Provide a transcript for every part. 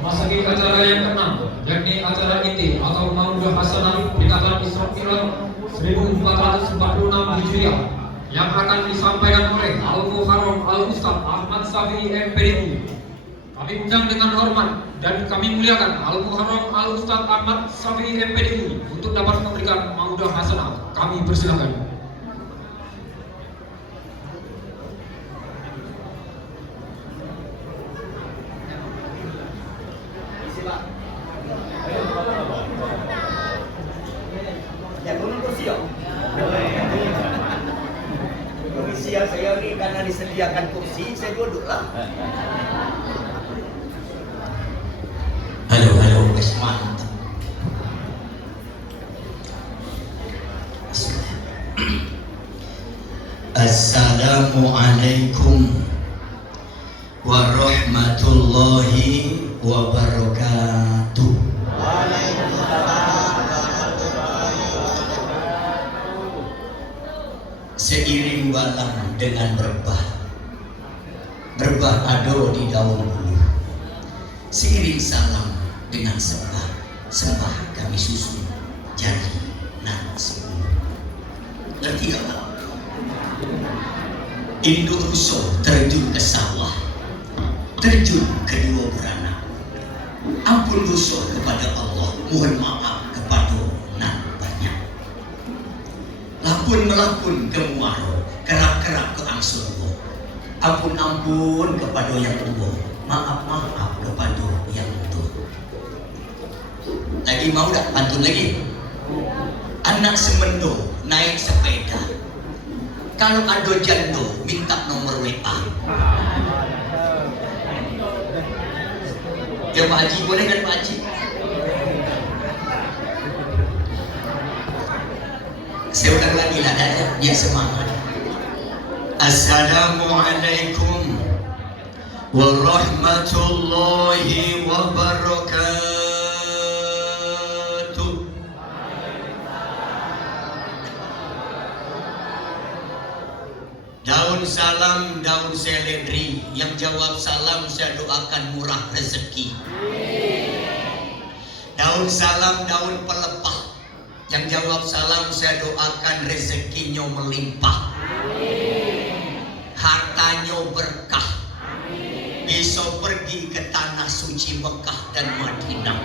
Memasuki acara yang keenam, yakni acara inti atau Maudah Hasanah peringatan Isra Mi'raj 1446 Hijriah yang akan disampaikan oleh Al-Muharram Al-Ustaz Ahmad Safi MPDI. Kami undang dengan hormat dan kami muliakan Al-Muharram Al-Ustaz Ahmad Safi MPDI untuk dapat memberikan Maudah Hasanah. Kami persilakan. Saya ini karena disediakan kursi, saya duduklah. Halo, mantap. Assalamualaikum warahmatullahi wabarakatuh. Seiring balang dengan berbah ado di daun bulu, seiring salam dengan sembah kami susun jadi nan sepuluh. Ngerti gak Pak? Induk rusuh terjun ke sawah, terjun kedua beranak. Ampun dosa kepada Allah, mohon maaf kepada nan banyak. Lapun melapun ke muaro, kerak-kerak ke angsurwo. Ampun kepada yang tua, maaf kepada yang tua. Lagi mau tak pantun lagi? Anak semendo naik sepeda, kalau ada jando minta nomor WA. Ya Pak Haji, boleh kan Pak Haji? Saya ulang lagi lah ya, semangat. Assalamualaikum warahmatullahi wabarakatuh. Daun salam, daun seledri. Yang jawab salam saya doakan murah rezeki. Daun salam, daun pelepah. Yang jawab salam saya doakan rezekinya melimpah. Hartanya berkah. Bisa pergi ke tanah suci Mekah dan Madinah.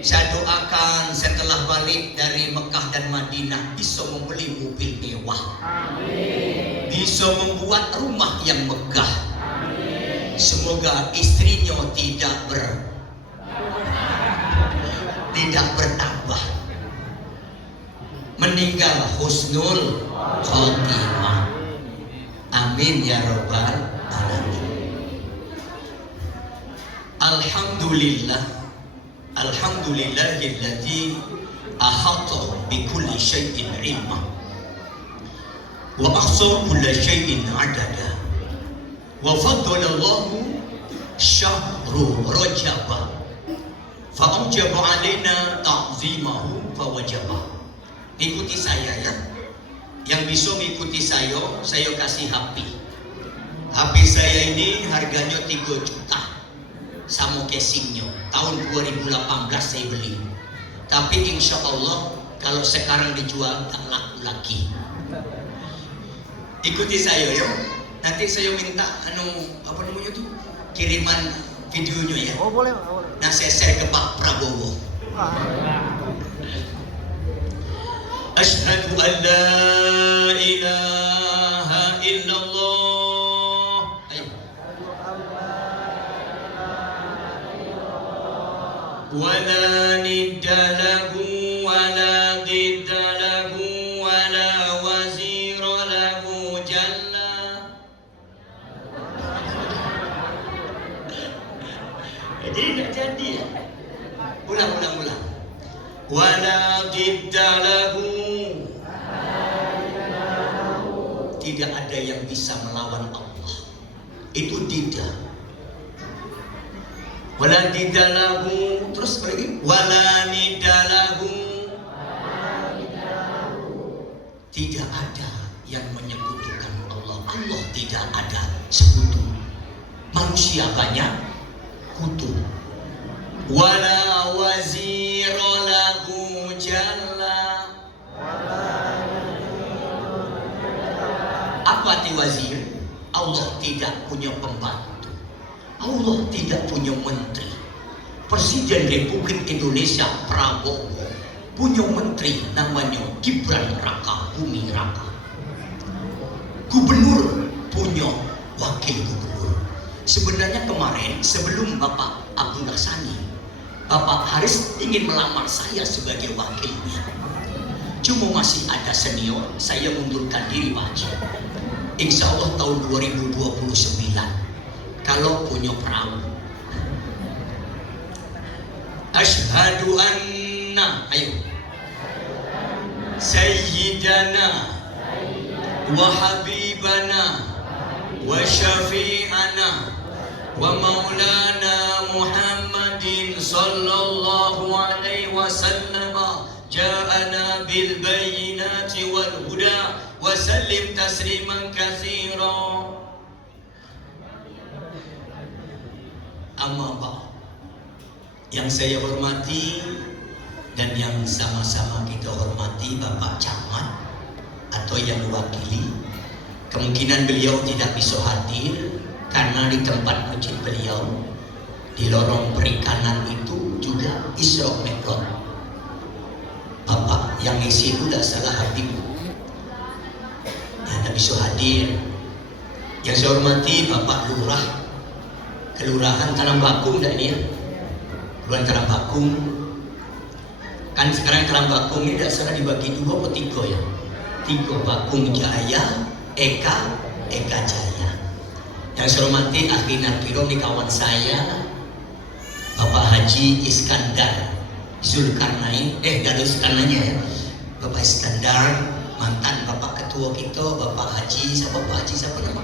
Saya doakan setelah balik dari Mekah dan Madinah bisa membeli mobil mewah. Bisa membuat rumah yang megah. Semoga istrinya tidak bertambah. Meninggal husnul khotimah. Amin ya rabbal alamin. Alhamdulillahilladzi ahata bikulli syai'in ilma wa ahsa kulli syai'in adada wa faddalallahu syahru rajaba fa aujaba alaina ta'zimahu fa wajaba. Ikuti saya ya. Yang bisa mengikuti saya kasih HP. HP saya ini harganya 3 juta sama casingnya. Tahun 2018 saya beli. Tapi insya Allah kalau sekarang dijual tak laku lagi. Ikuti saya ya. Nanti saya minta kiriman videonya ya. Oh boleh. Nah saya share ke Pak Prabowo. Asyhadu an la ilaha illallah. Wa la nidda lahu wa la didda lahu wa la wazira lahu jalla. Jadi tidak jadi ya. Ulang. Wa la didda lahu. Tidak ada yang bisa melawan Allah. Itu tidak. Wala didalahu. Terus lagi. Wala nidalahu. Tidak ada yang menyekutukan Allah. Allah tidak ada sekutu. Manusia banyak kutu. wala wazira lahu jalla. Apa arti wazir? Allah tidak punya pembantu, Allah tidak punya menteri. Presiden Republik Indonesia Prabowo punya menteri namanya Gibran Raka Buming Raka. Gubernur punya wakil gubernur. Sebenarnya kemarin sebelum Bapak Abdullah Sani, Bapak Haris ingin melamar saya sebagai wakilnya. Cuma masih ada senior, saya mundurkan diri Pak Haji. Insya Allah tahun 2029 kalau punya perahu. Asyhadu anna, ayo, sayyidana wa habibana wa syafi'ana wa maulana Muhammadin sallallahu alaihi wasallam ja'ana bil bayyinati wal huda wa sallim tasliman katsira. Amma ba'd. Yang saya hormati dan yang sama-sama kita hormati Bapak Camat atau yang mewakili, kemungkinan beliau tidak bisa hadir karena di tempat masjid beliau di lorong perikanan itu juga Isra Mi'raj. Bapak yang isi itu tidak salah Habib, ya, tidak bisa hadir. Yang saya hormati Bapak Lurah Kelurahan Karambakung, tidak ini ya, Kelurahan Karambakung. Kan sekarang Karambakung ini tidak salah dibagi 2 atau 3 ya, 3, Bakung Jaya, Eka Jaya. Yang saya hormati ahli Narkiro ini kawan saya Bapak Haji Iskandar Zulkarnain, dari Zulkarnainnya ya, Bapak Iskandar, mantan Bapak Ketua kita, Bapak Haji siapa nama?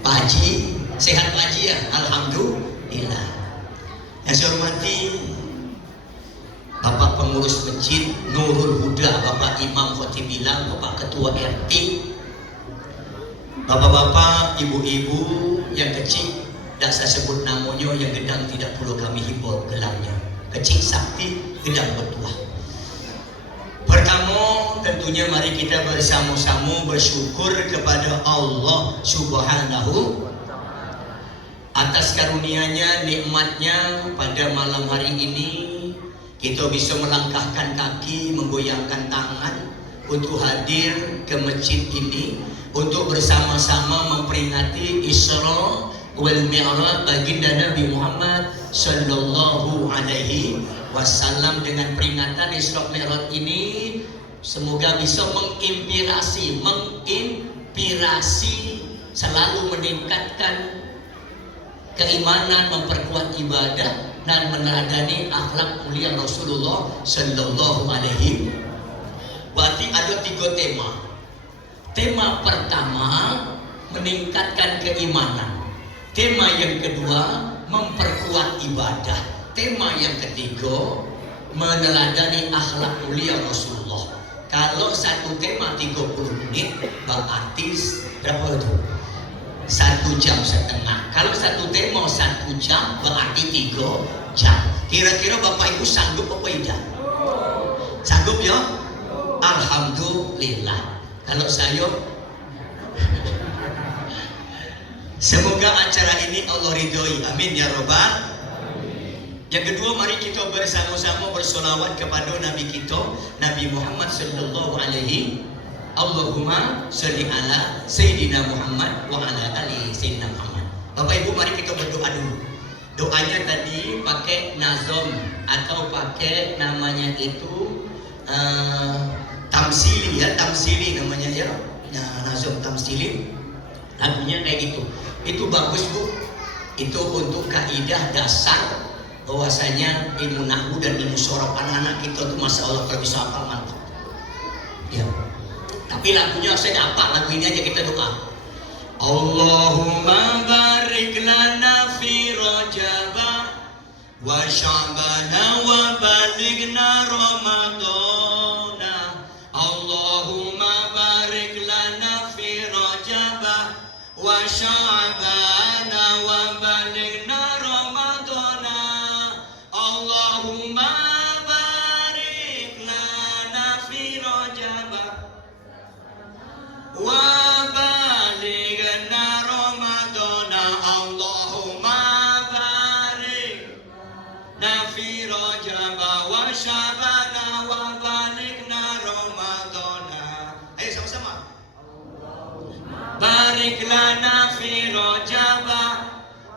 Pak Haji, sehat Pak Haji ya? Alhamdulillah. Yang saya hormati Bapak Pengurus Masjid Nurul Huda, Bapak Imam Khotibilang, Bapak Ketua RT, Bapak-bapak, ibu-ibu yang kecil, tidak saya sebut namanya, yang gedang tidak perlu kami himbau gelangnya. Kecil sakti, gedang bertuah. Pertama, tentunya mari kita bersama-sama bersyukur kepada Allah Subhanahu atas karunia-Nya, nikmatnya pada malam hari ini kita bisa melangkahkan kaki, menggoyangkan tangan untuk hadir ke masjid ini untuk bersama-sama memperingati Isra wal Mi'raj baginda Nabi Muhammad sallallahu alaihi wasallam. Dengan peringatan Isra Mi'raj ini semoga bisa menginspirasi selalu meningkatkan keimanan, memperkuat ibadah dan meneladani akhlak mulia Rasulullah sallallahu alaihi. Berarti ada 3 tema. Tema pertama meningkatkan keimanan. Tema yang kedua memperkuat ibadah. Tema yang ketiga meneladani akhlak mulia Rasulullah. Kalau satu tema 30 menit berarti berapa itu? 1,5 jam. Kalau satu tema 1 jam berarti 3 jam. Kira-kira Bapak Ibu sanggup apa tidak? Sanggup ya? Alhamdulillah. Kalau saya, semoga acara ini Allah ridhoi. Amin ya robbal. Yang kedua, mari kita bersama-sama bersolawat kepada Nabi kita, Nabi Muhammad sallallahu alaihi. Allahumma sholli ala Sayyidina Muhammad wa ala ali Sayyidina Muhammad. Bapak Ibu, mari kita berdoa dulu. Doanya tadi pakai nazom atau pakai namanya itu tamsili ya, tamsili namanya ya, nazom tamsili. Lagunya kayak gitu. Itu bagus Bu. Itu untuk kaidah dasar bahwasanya ilmu nahwu dan ilmu sorof anak-anak kita tuh masya Allah kalau bisa hafal mantap. Ya. Tapi lagunya saya apa? Lagu ini aja kita doa. Allahumma barik lana fi Rajaba wa Sya'bana wa balighna Ramadana. Allahumma barik lana fi Rajaba wa Sya'bana wa balighna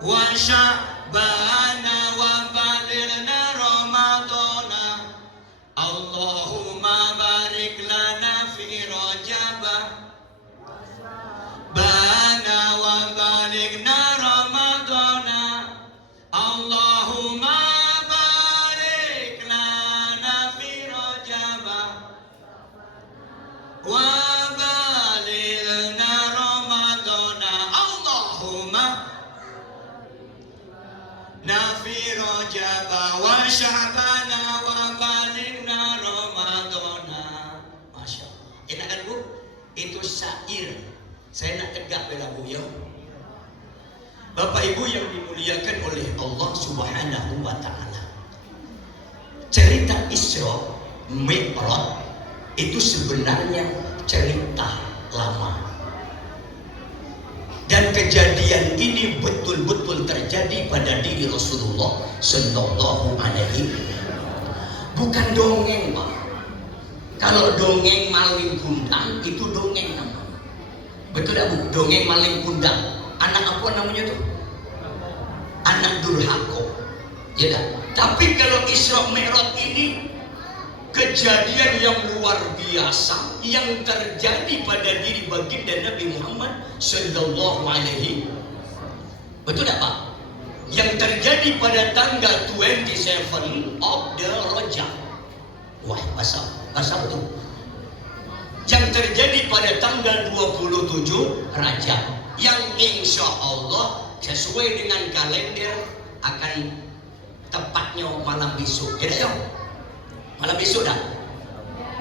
wa sya'bana wa balighna ramadana. Allahumma barik lana fi rajabah bana wa balighna ramadana. Allahumma barik lana fi rajabah wa balighna ramadana. Allahumma nafi rajabah wa sya'bana wa balighna ramadana. Masya Allah. Enak kan Bu? Itu syair. Saya nak tegak bela Bu ya. Bapak Ibu yang dimuliakan oleh Allah Subhanahu wa taala. Cerita Isra Mi'raj itu sebenarnya cerita lama. Dan kejadian ini betul-betul terjadi pada diri Rasulullah sallallahu alaihi wasallam. Bukan dongeng, Pak. Kalau dongeng maling kundang itu dongeng namanya. Betul ya Bu? Dongeng maling kundang. Anak apa namanya tuh? Anak durhaka. Ya dah. Tapi kalau Isra Mi'raj ini kejadian yang luar biasa yang terjadi pada diri baginda Nabi Muhammad sallallahu alaihi. Betul tak Pak? Yang terjadi pada tanggal 27 of the Rajab. Wah, bahasa betul. Yang terjadi pada tanggal 27 Rajab, yang insya Allah sesuai dengan kalender akan tepatnya malam besok. Tidak ya? Malam besok dah.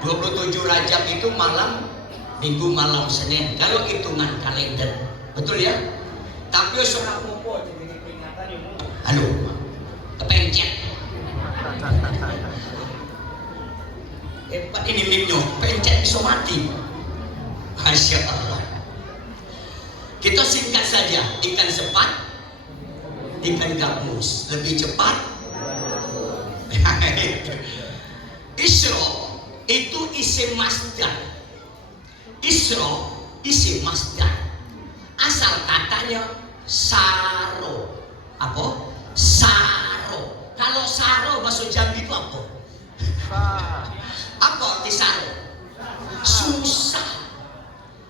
27 Rajab itu malam Minggu, malam Senin. Kalau hitungan kalender, betul ya? Tapi seorang popo jadi peringatan ya. Halo, kepencet. Hebat ini miknya, pencet bisa mati. Masya Allah. Kita singkat saja, ikan sepat, ikan gabus, lebih cepat. Isra itu isim masdar. Isra isim masdar. Asal katanya saro. Apa? Saro. Kalau saro bahasa Jambi itu apa? Apa arti saro? Susah.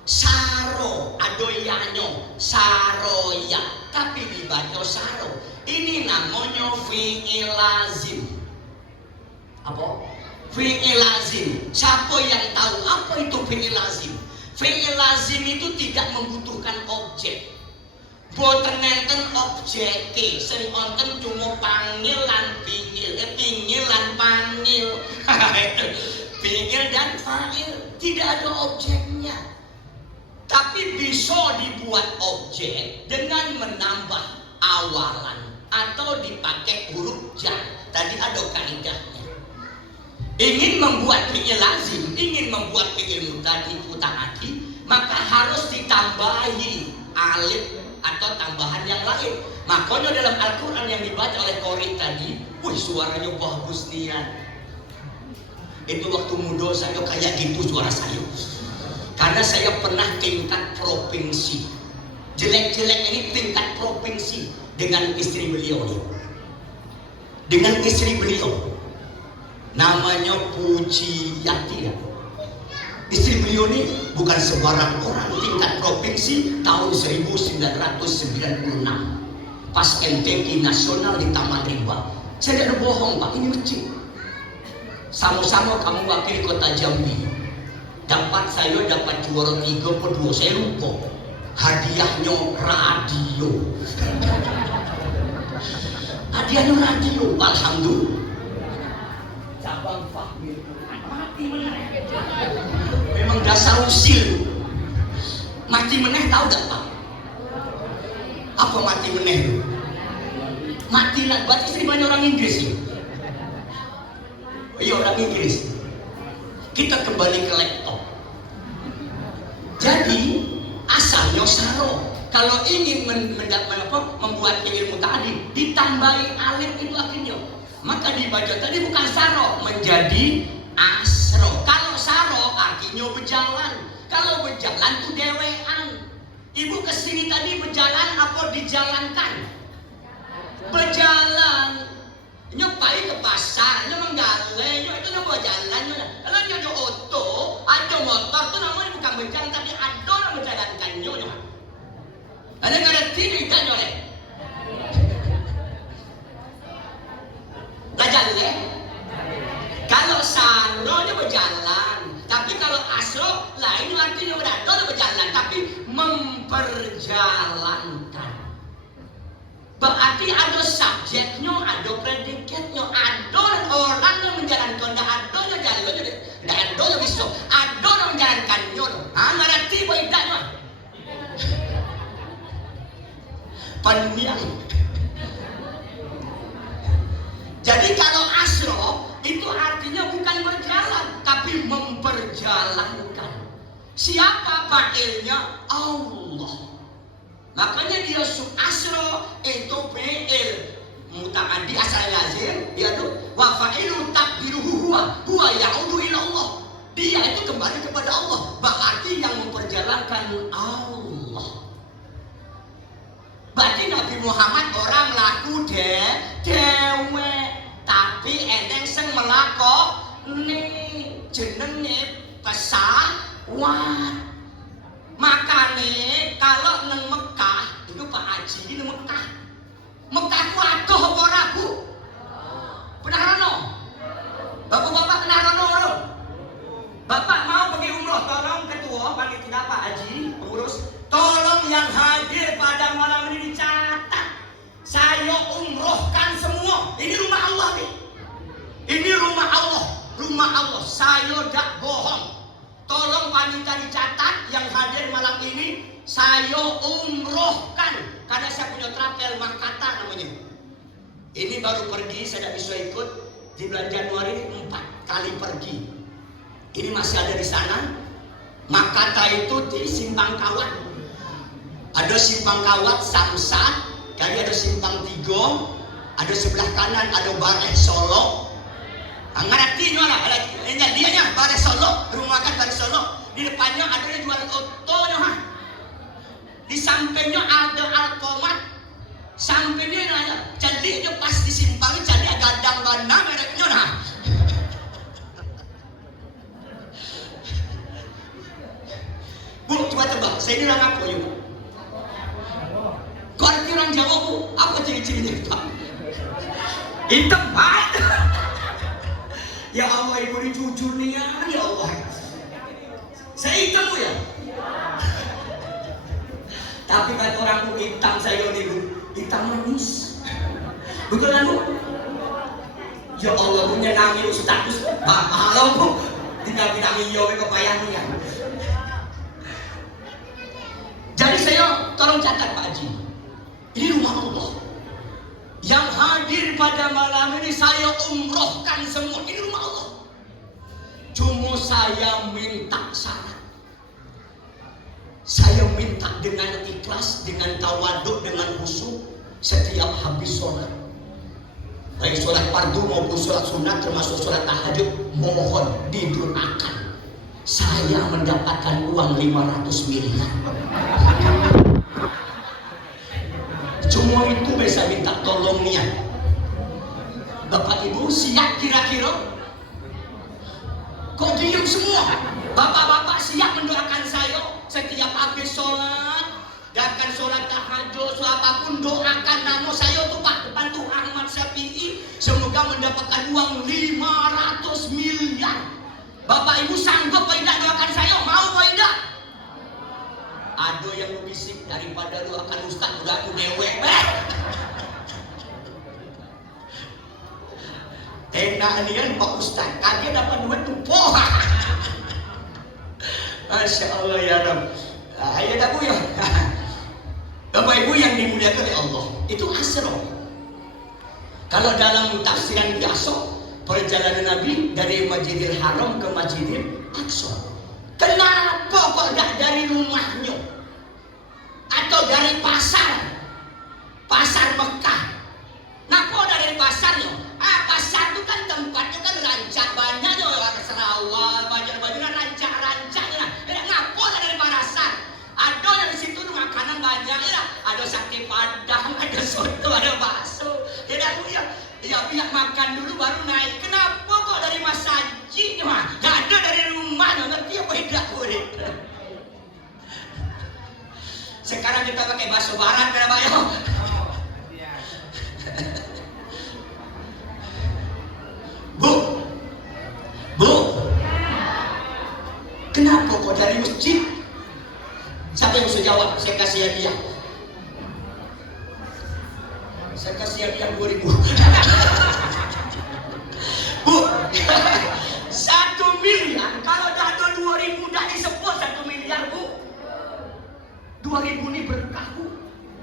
Saro adoyanyo saroya, tapi dibaca saro. Ini namanya fi'il lazim. Apa? Fi'il lazim. Siapa yang tahu apa itu fi'il lazim? Fi'il lazim itu tidak membutuhkan objek. Boten nenten objeke, sing wonten cuma panggil lan pingil, pingil lan panggil. Pingil dan fa'il, tidak ada objeknya. Tapi bisa dibuat objek dengan menambah awalan atau dipakai huruf jar. Tadi ada kaidahnya. Ingin membuat fi'il lazim, ingin membuat fi'il muta'addi, maka harus ditambahi alif atau tambahan yang lain. Makanya dalam Al-Quran yang dibaca oleh Qori tadi, wih suaranya bagus nian. Itu waktu muda saya kayak gitu suara saya. Karena saya pernah tingkat provinsi. Jelek-jelek ini tingkat provinsi dengan istri beliau nih. Dengan istri beliau. Namanya Puji Yati ya. Istri beliau ini bukan sembarang orang, tingkat provinsi tahun 1996 pas MTQ nasional di Taman Rimba. Saya tidak bohong Pak, ini lucu. Sama-sama kamu wakil kota Jambi. Saya dapat juara 3 atau 2, saya lupa. Hadiahnya radio. Hadiahnya radio, alhamdulillah. Cabang Fahmi mati meneh. Memang dasar usil. Mati meneh tahu tak Pak? Apa mati meneh itu? Mati lah, berarti istri banyak orang Inggris ya? Iya orang Inggris. Kita kembali ke laptop. Jadi asalnya saro. Kalau ingin membuat fi'il muta'addi ditambahi alif itu akhirnya. Maka dibaca tadi bukan saro, menjadi asro. Kalau saro artinya berjalan. Kalau berjalan itu dewean. Ibu kesini tadi berjalan apa dijalankan? Berjalan. Nyo pai ke pasar, nyo menggale, nyo itu nyo berjalan, nyo. Kalau nyo ada oto, ada motor tuh namanya bukan berjalan tapi ada yang menjalankan nyo. Ada ngerti tidak nyo le? Berjalan. Kalau sano nyo berjalan, tapi kalau asro lain artinya berada berjalan, tapi memperjalankan. Berarti ada subjeknya, ada predikatnya, ada orang yang menjalankan, ada yang jalan, ada yang bisa, ada yang menjalankannya. Ngerti bedanya? Panjang. Jadi kalau asro itu artinya bukan berjalan, tapi memperjalankan. Siapa fa'ilnya? Allah. Makanya dia asro itu fi'il muta'addi asal lazim, yaitu wa fa'ilu takdiruhu huwa ya'udu ila Allah. Dia itu kembali kepada Allah, berarti yang memperjalankan Allah. Berarti Nabi Muhammad orang laku dewe, tapi eneng sing melakoni jenenge pesawat. Makanya kalau neng Mekah itu Pak Haji di Mekah. Mekah ku adoh apa ora, Bu? Pernah rono? Bapak-bapak pernah rono? Bapak mau pergi umroh, tolong ketua panitia Pak Haji, pengurus, tolong yang hadir pada malam ini dicatat. Saya umrohkan semua. Ini rumah Allah nih. Ini rumah Allah, rumah Allah. Saya tidak bohong. Tolong panitia dicatat yang hadir malam ini saya umrohkan karena saya punya travel Makata namanya. Ini baru pergi, saya tidak bisa ikut di bulan Januari 4 kali pergi. Ini masih ada di sana. Makata itu di Simpang Kawat. Ada Simpang Kawat Samsat, kali ada Simpang Tigo, ada sebelah kanan ada Bareh Solo. Ngerti nyolah, dia nya Bareh Solo, rumah makan Bareh Solo. Di depannya ada yang jual oto nyolah. Di sampingnya ada Alfamart. Sampingnya ada, jadi dia pas di simpang, jadi gadang ganda mereknya nah. Bu, coba tebak, saya ini orang apa yuk? Kau arti orang Jawa, Bu? Apa ciri-cirinya, Pak? Hitam, Pak. Ya Allah, ibu ini jujur nih ya Allah. Saya hitam, Bu ya? Tapi kata orang Bu, hitam saya nih Bu, hitam manis. Betul kan Bu? Ya Allah, punya nami status halo Bu, tinggal bilang iya kepayang nih ya. Jadi saya tolong catat Pak Haji, ini rumah Allah. Yang hadir pada malam ini saya umrohkan semua. Ini rumah Allah. Cuma saya minta syarat. Saya minta dengan ikhlas, dengan tawaduk, dengan khusyuk setiap habis sholat. Baik sholat fardu maupun sholat sunat termasuk sholat tahajud, mohon didoakan. Saya mendapatkan uang 500 miliar. Cuma itu bisa minta tolongnya. Bapak Ibu siap kira-kira? Kok diem semua? Bapak-bapak siap mendoakan saya setiap habis sholat, dan sholat tahajud, sholat apapun doakan nama saya tuh Pak depan tuh Ahmad Syafi'i, semoga mendapatkan uang 500 miliar. Bapak Ibu sanggup tidak doakan saya? Mau tidak? Ada yang bisik daripada lu akan ustaz udah aku dewek. Enak nian Pak Ustaz, kaget dapat duit tuh poha. Masya Allah ya Rabb. Ayo dah Bu ya. Bapak Ibu yang dimuliakan oleh Allah, itu asro. Kalau dalam tafsiran biasa, perjalanan Nabi dari Masjidil Haram ke Masjidil Aqsa. Kenapa kok tidak dari rumahnya? Atau dari pasar Mekah? Kenapa dari pasarnya? Pasar itu kan tempatnya kan rancak banyaknya, Sarawak, banyak rancak-rancaknya. Ngapa dari pasar? Ada yang di situ makanan banyak ya. Ada sate padang, ada soto, ada bakso. dia makan dulu baru naik. Kenapa kok dari masjid mah? Gak ada dari rumah, ngerti apa tidak boleh. Sekarang kita pakai bahasa barat kan Pak yo. Bu, kenapa kok dari masjid? Siapa yang bisa jawab? Saya kasih hadiah. Saya kasih hadiah 2.000. Bu, 1 miliar. Kalau dah ada 2.000 dah disebut 1 miliar bu. 2.000 ini berkah bu.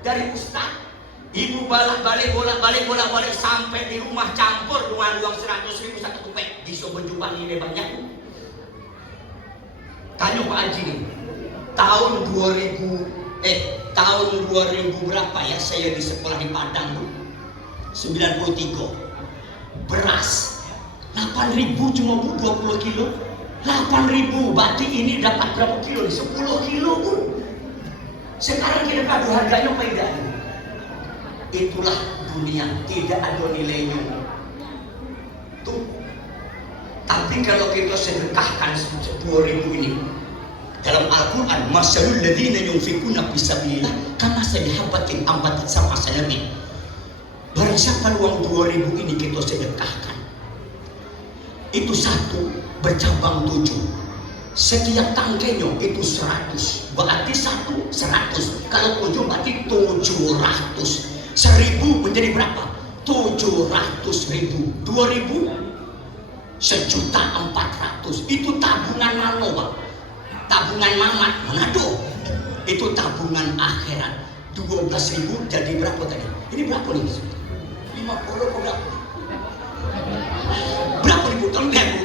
Dari Ustaz. Ibu bolak-balik sampai di rumah campur dengan uang 100.000 satu tupek. Bisa berjumpa nilai banyak bu. Tanya Pak Haji nih. Tahun 2000 berapa ya saya di sekolah di Padang bu? 93. Beras 8.000 cuma bu, 20 kilo. 8.000 berarti ini dapat berapa kilo? 10 kilo bu. Sekarang kita kado harganya apa tidak? Itulah dunia, tidak ada nilainya. Tuh. Tapi kalau kita sedekahkan 2.000 ini dalam Al-Quran, masalul ladzina yunfikuna fisabilillah kama habatin ambatat sab'a sanabil. Barang siapa uang 2.000 ini kita sedekahkan, itu 1 bercabang 7. Setiap tangkainya itu 100. Berarti 1 100. Kalau 7 berarti 700. 1.000 menjadi berapa? 700.000. 2.000 1.400.000. Itu tabungan mana Pak? Tabungan mamat Manado. Itu tabungan akhirat. 12.000 jadi berapa tadi? Ini berapa nih? 50 berapa? Berapa ribu? Tolong lihat bu.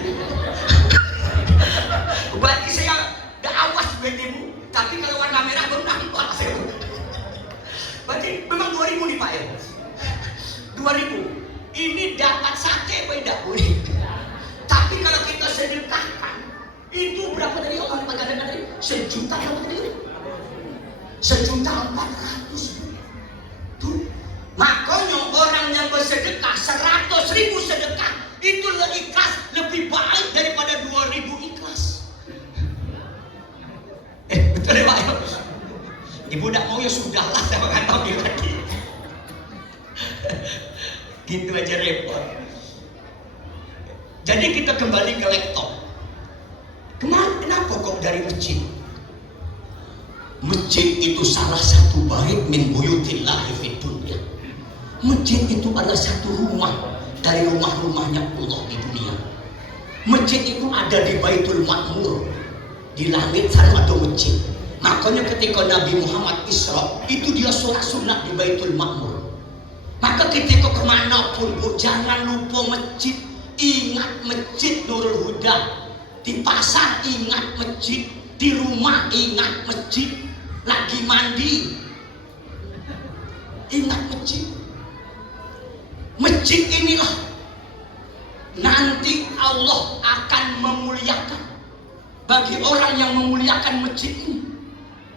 Berarti saya dah awas berarti bu. Tapi kalau warna merah baru nampak saya bu. Berarti memang 2.000 nih Pak ya. 2.000. Ini dapat sate apa tidak bu? Tapi kalau kita sedekahkan itu berapa tadi Allah katakan tadi? 1 juta berapa tadi? 1.400.000. Tuh. Makanya orang yang bersedekah 100.000 sedekah itu lebih ikhlas, lebih baik daripada 2.000 ikhlas. Betul ya Pak? Ibu tidak mau ya sudahlah, saya akan tahu lagi. Gitu aja repot. Jadi kita kembali ke laptop. Kenapa kok dari masjid? Masjid itu salah satu bait min buyutillahi fid dunya. Masjid itu adalah satu rumah dari rumah-rumahnya Allah di dunia. Masjid itu ada di Baitul Ma'mur. Di langit sana ada masjid. Makanya ketika Nabi Muhammad Isra itu dia sholat sunat di Baitul Ma'mur. Maka ketika kemanapun bu, jangan lupa masjid. Ingat masjid Nurul Huda. Di pasar ingat masjid. Di rumah ingat masjid. Lagi mandi ingat masjid. Masjid inilah nanti Allah akan memuliakan bagi orang yang memuliakan masjid ini.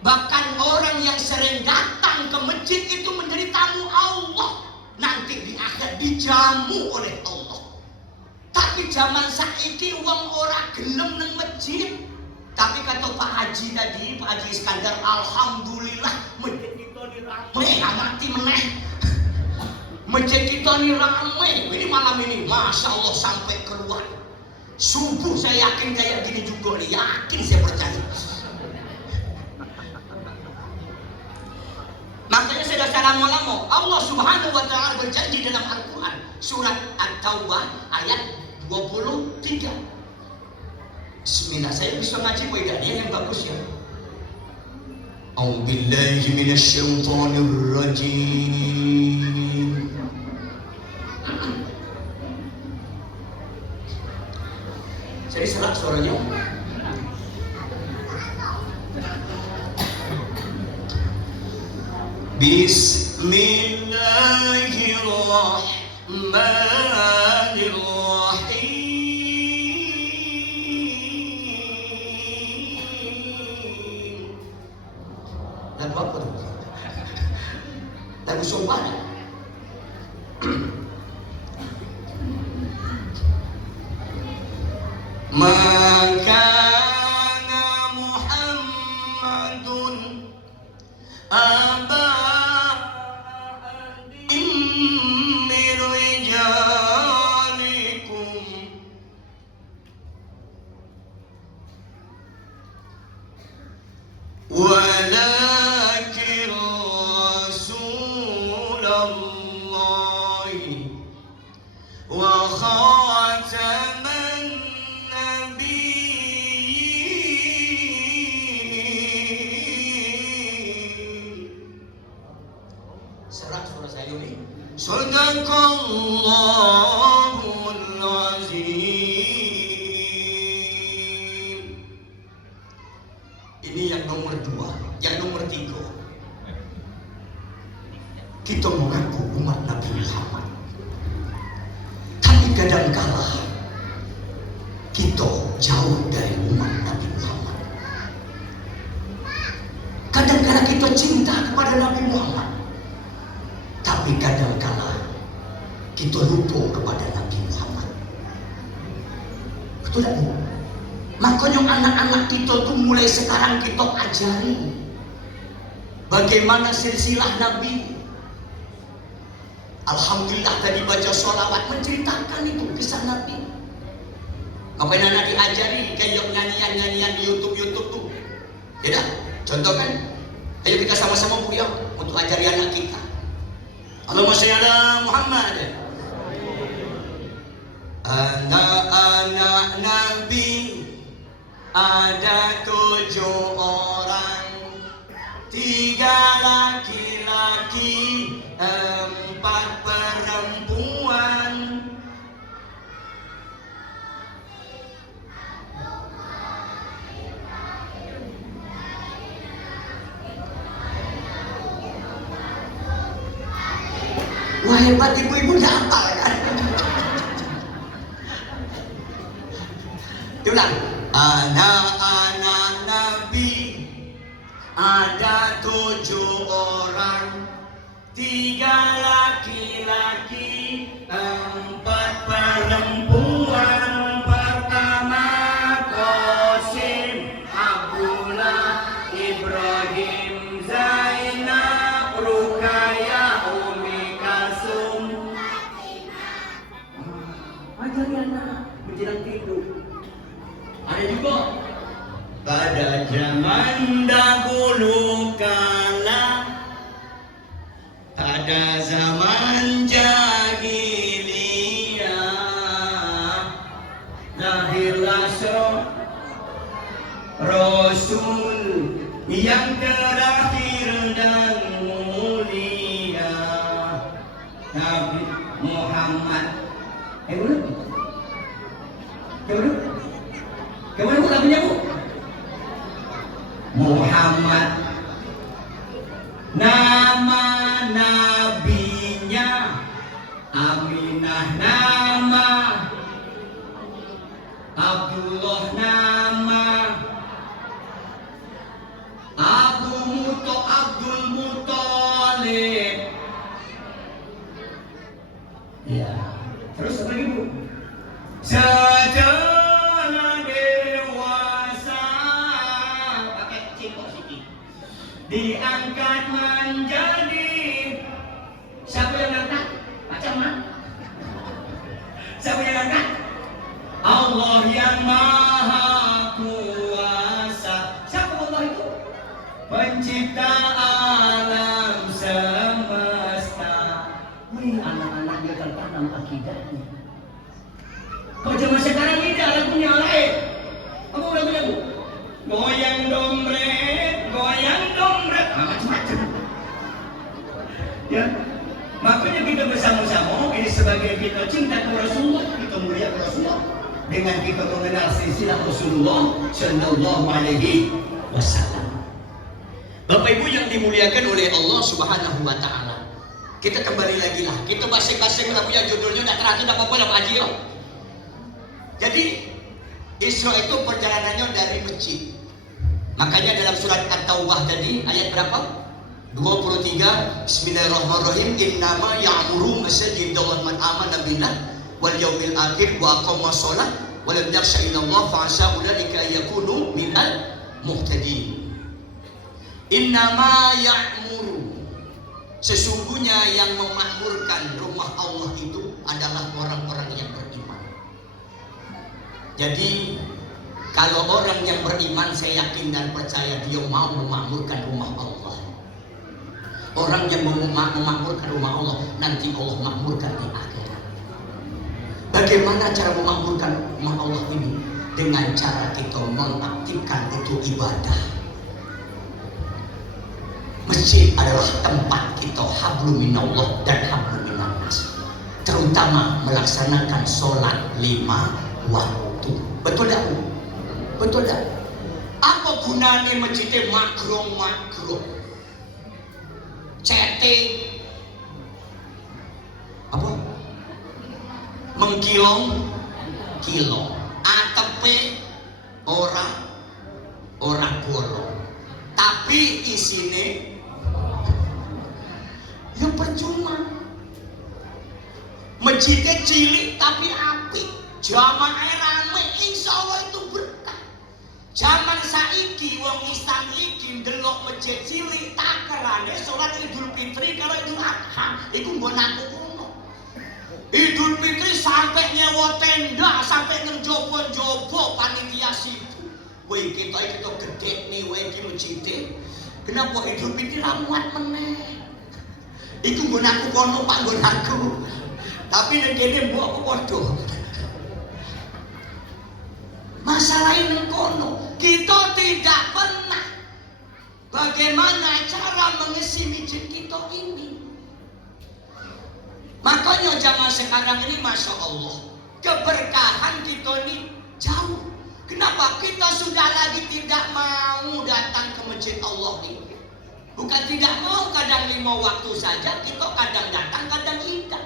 Bahkan orang yang sering datang ke masjid itu menjadi tamu Allah. Nanti di akhir dijamu oleh Allah. Tapi zaman saiki wong ora gelem nang masjid. Tapi kata Pak Haji tadi, Pak Haji Iskandar, alhamdulillah masjid kita ni ramai, amati meneh. Masjid kita ni ramai. Ini malam ini, masya Allah sampai keluar. Subuh saya yakin kayak gini juga nih, yakin saya percaya. Makanya saya dah salam lama. Allah Subhanahu wa taala berjanji dalam Al-Qur'an surat At-Taubah ayat 23. Bismillah, saya bisa ngaji bedanya yang bagus ya. A'udzubillahi minasyaitonir rajim. Jadi serak suaranya. Bismillahirrahmanirrahim. Lagu apa tuh? Lagu sombana. Maka Muhammadun aba min rijalikum walakin Rasulallahi wa khataman nabiyyin. Serak suara saya ini. Sadaqallahul azim. Ini yang nomor 2. Yang nomor 3, kita mengaku umat Nabi Muhammad, tapi kadangkala kita jauh dari umat Nabi Muhammad. Kadangkala kita cinta kepada Nabi Muhammad, tapi kadangkala kita lupa kepada Nabi Muhammad. Betul tak? Makanya anak-anak kita tuh mulai sekarang kita ajari bagaimana silsilah Nabi. Alhamdulillah tadi baca sholawat menceritakan itu kisah Nabi. Ngapain anak diajari kayak nyanyian-nyanyian di YouTube tuh. Ya dah, contoh kan? Ayo kita sama-sama Bu ya untuk ajari anak kita. Allahumma shalli ala Muhammad. Anak-anak Nabi ada 7 orang, 3 laki-laki, 4 perempuan. Wah, hebat ibu-ibu, udah hafal kan? Ulang. Anak-anak Nabi ada 7 orang, 3 laki-laki, 4 perempuan. Pertama Qasim, Abdullah, Ibrahim, Zainab, Ruqayyah, Umi Kalsum. Ajari anak menjelang tidur. Ada juga pada zaman dahulu kala, pada zaman jahiliyah, lahirlah Rasul yang terakhir dan mulia, Nabi Muhammad. Kemana Bu lagunya Bu? Muhammad. Nama nabinya Aminah, nama Abdullah, nama Abdul Muttalib. Ya. Terus apa lagi Bu? Setelah dewasa, pakai cipok sedikit, diangkat menjadi, siapa yang angkat? Macam mana? Siapa yang angkat? Allah yang Maha Kuasa. Siapa Allah itu? Pencipta alam semesta. Wih, anak-anak dia kan tanam akidahnya. Kalau zaman sekarang ini lagunya lain. Apa lagunya Bu? Goyang dompet, macam-macam. Ya, makanya kita bersama-sama ini sebagai kita cinta kepada Rasulullah, kita mulia kepada Rasulullah dengan kita mengenal silsilah Rasulullah Sallallahu Alaihi Wasallam. Bapak Ibu yang dimuliakan oleh Allah Subhanahu Wa Taala, kita kembali lagi lah. Kita masing-masing punya judulnya, tidak teratur, tidak apa-apa, tidak haji ya. Jadi Isra itu perjalanannya dari masjid. Makanya dalam surat At-Taubah tadi ayat berapa? 23. Bismillahirrahmanirrahim. Innama ya'muru masajid man amana billah wal yaumil akhir wa aqama shalah walam yakhsha illallah fa'asa ulaika yakunu minal muhtadin. Innama ya'muru, sesungguhnya yang memakmurkan rumah Allah itu adalah orang-orang yang beriman. Jadi kalau orang yang beriman, saya yakin dan percaya dia mau memakmurkan rumah Allah. Orang yang mau memakmurkan rumah Allah, nanti Allah makmurkan di akhirat. Bagaimana cara memakmurkan rumah Allah ini? Dengan cara kita mengaktifkan itu ibadah. Masjid adalah tempat kita hablum minallah dan hablum minannas, terutama melaksanakan sholat 5 waktu. Betul tak? Betul tak? Apa gunanya masjid makruh? Chatting apa? Mengkilong atepe orang bolong, tapi isine ya percuma. Masjidnya cilik tapi apik, jamaahnya rame, insya Allah itu berkah. Zaman saiki wong Islam iki ndelok masjid cilik takerane salat Idul Fitri kalau Idul Adha iku nggon aku ngono. Idul Fitri sampai nyewa tenda, sampai ngejobo-jobo panitia situ. Woi kita gede nih, woi iki masjid. Kenapa Idul Fitri ra muat meneh? Iku nggon aku kono Pak, nggon aku. Tapi nek kene mbok apa padha. Masalahnya mengkono, kita tidak pernah bagaimana cara mengisi masjid kita ini. Makanya zaman sekarang ini Masya Allah, keberkahan kita ini jauh. Kenapa? Kita sudah lagi tidak mau datang ke masjid Allah ini. Bukan tidak mau, kadang 5 waktu saja, kita kadang datang, kadang tidak.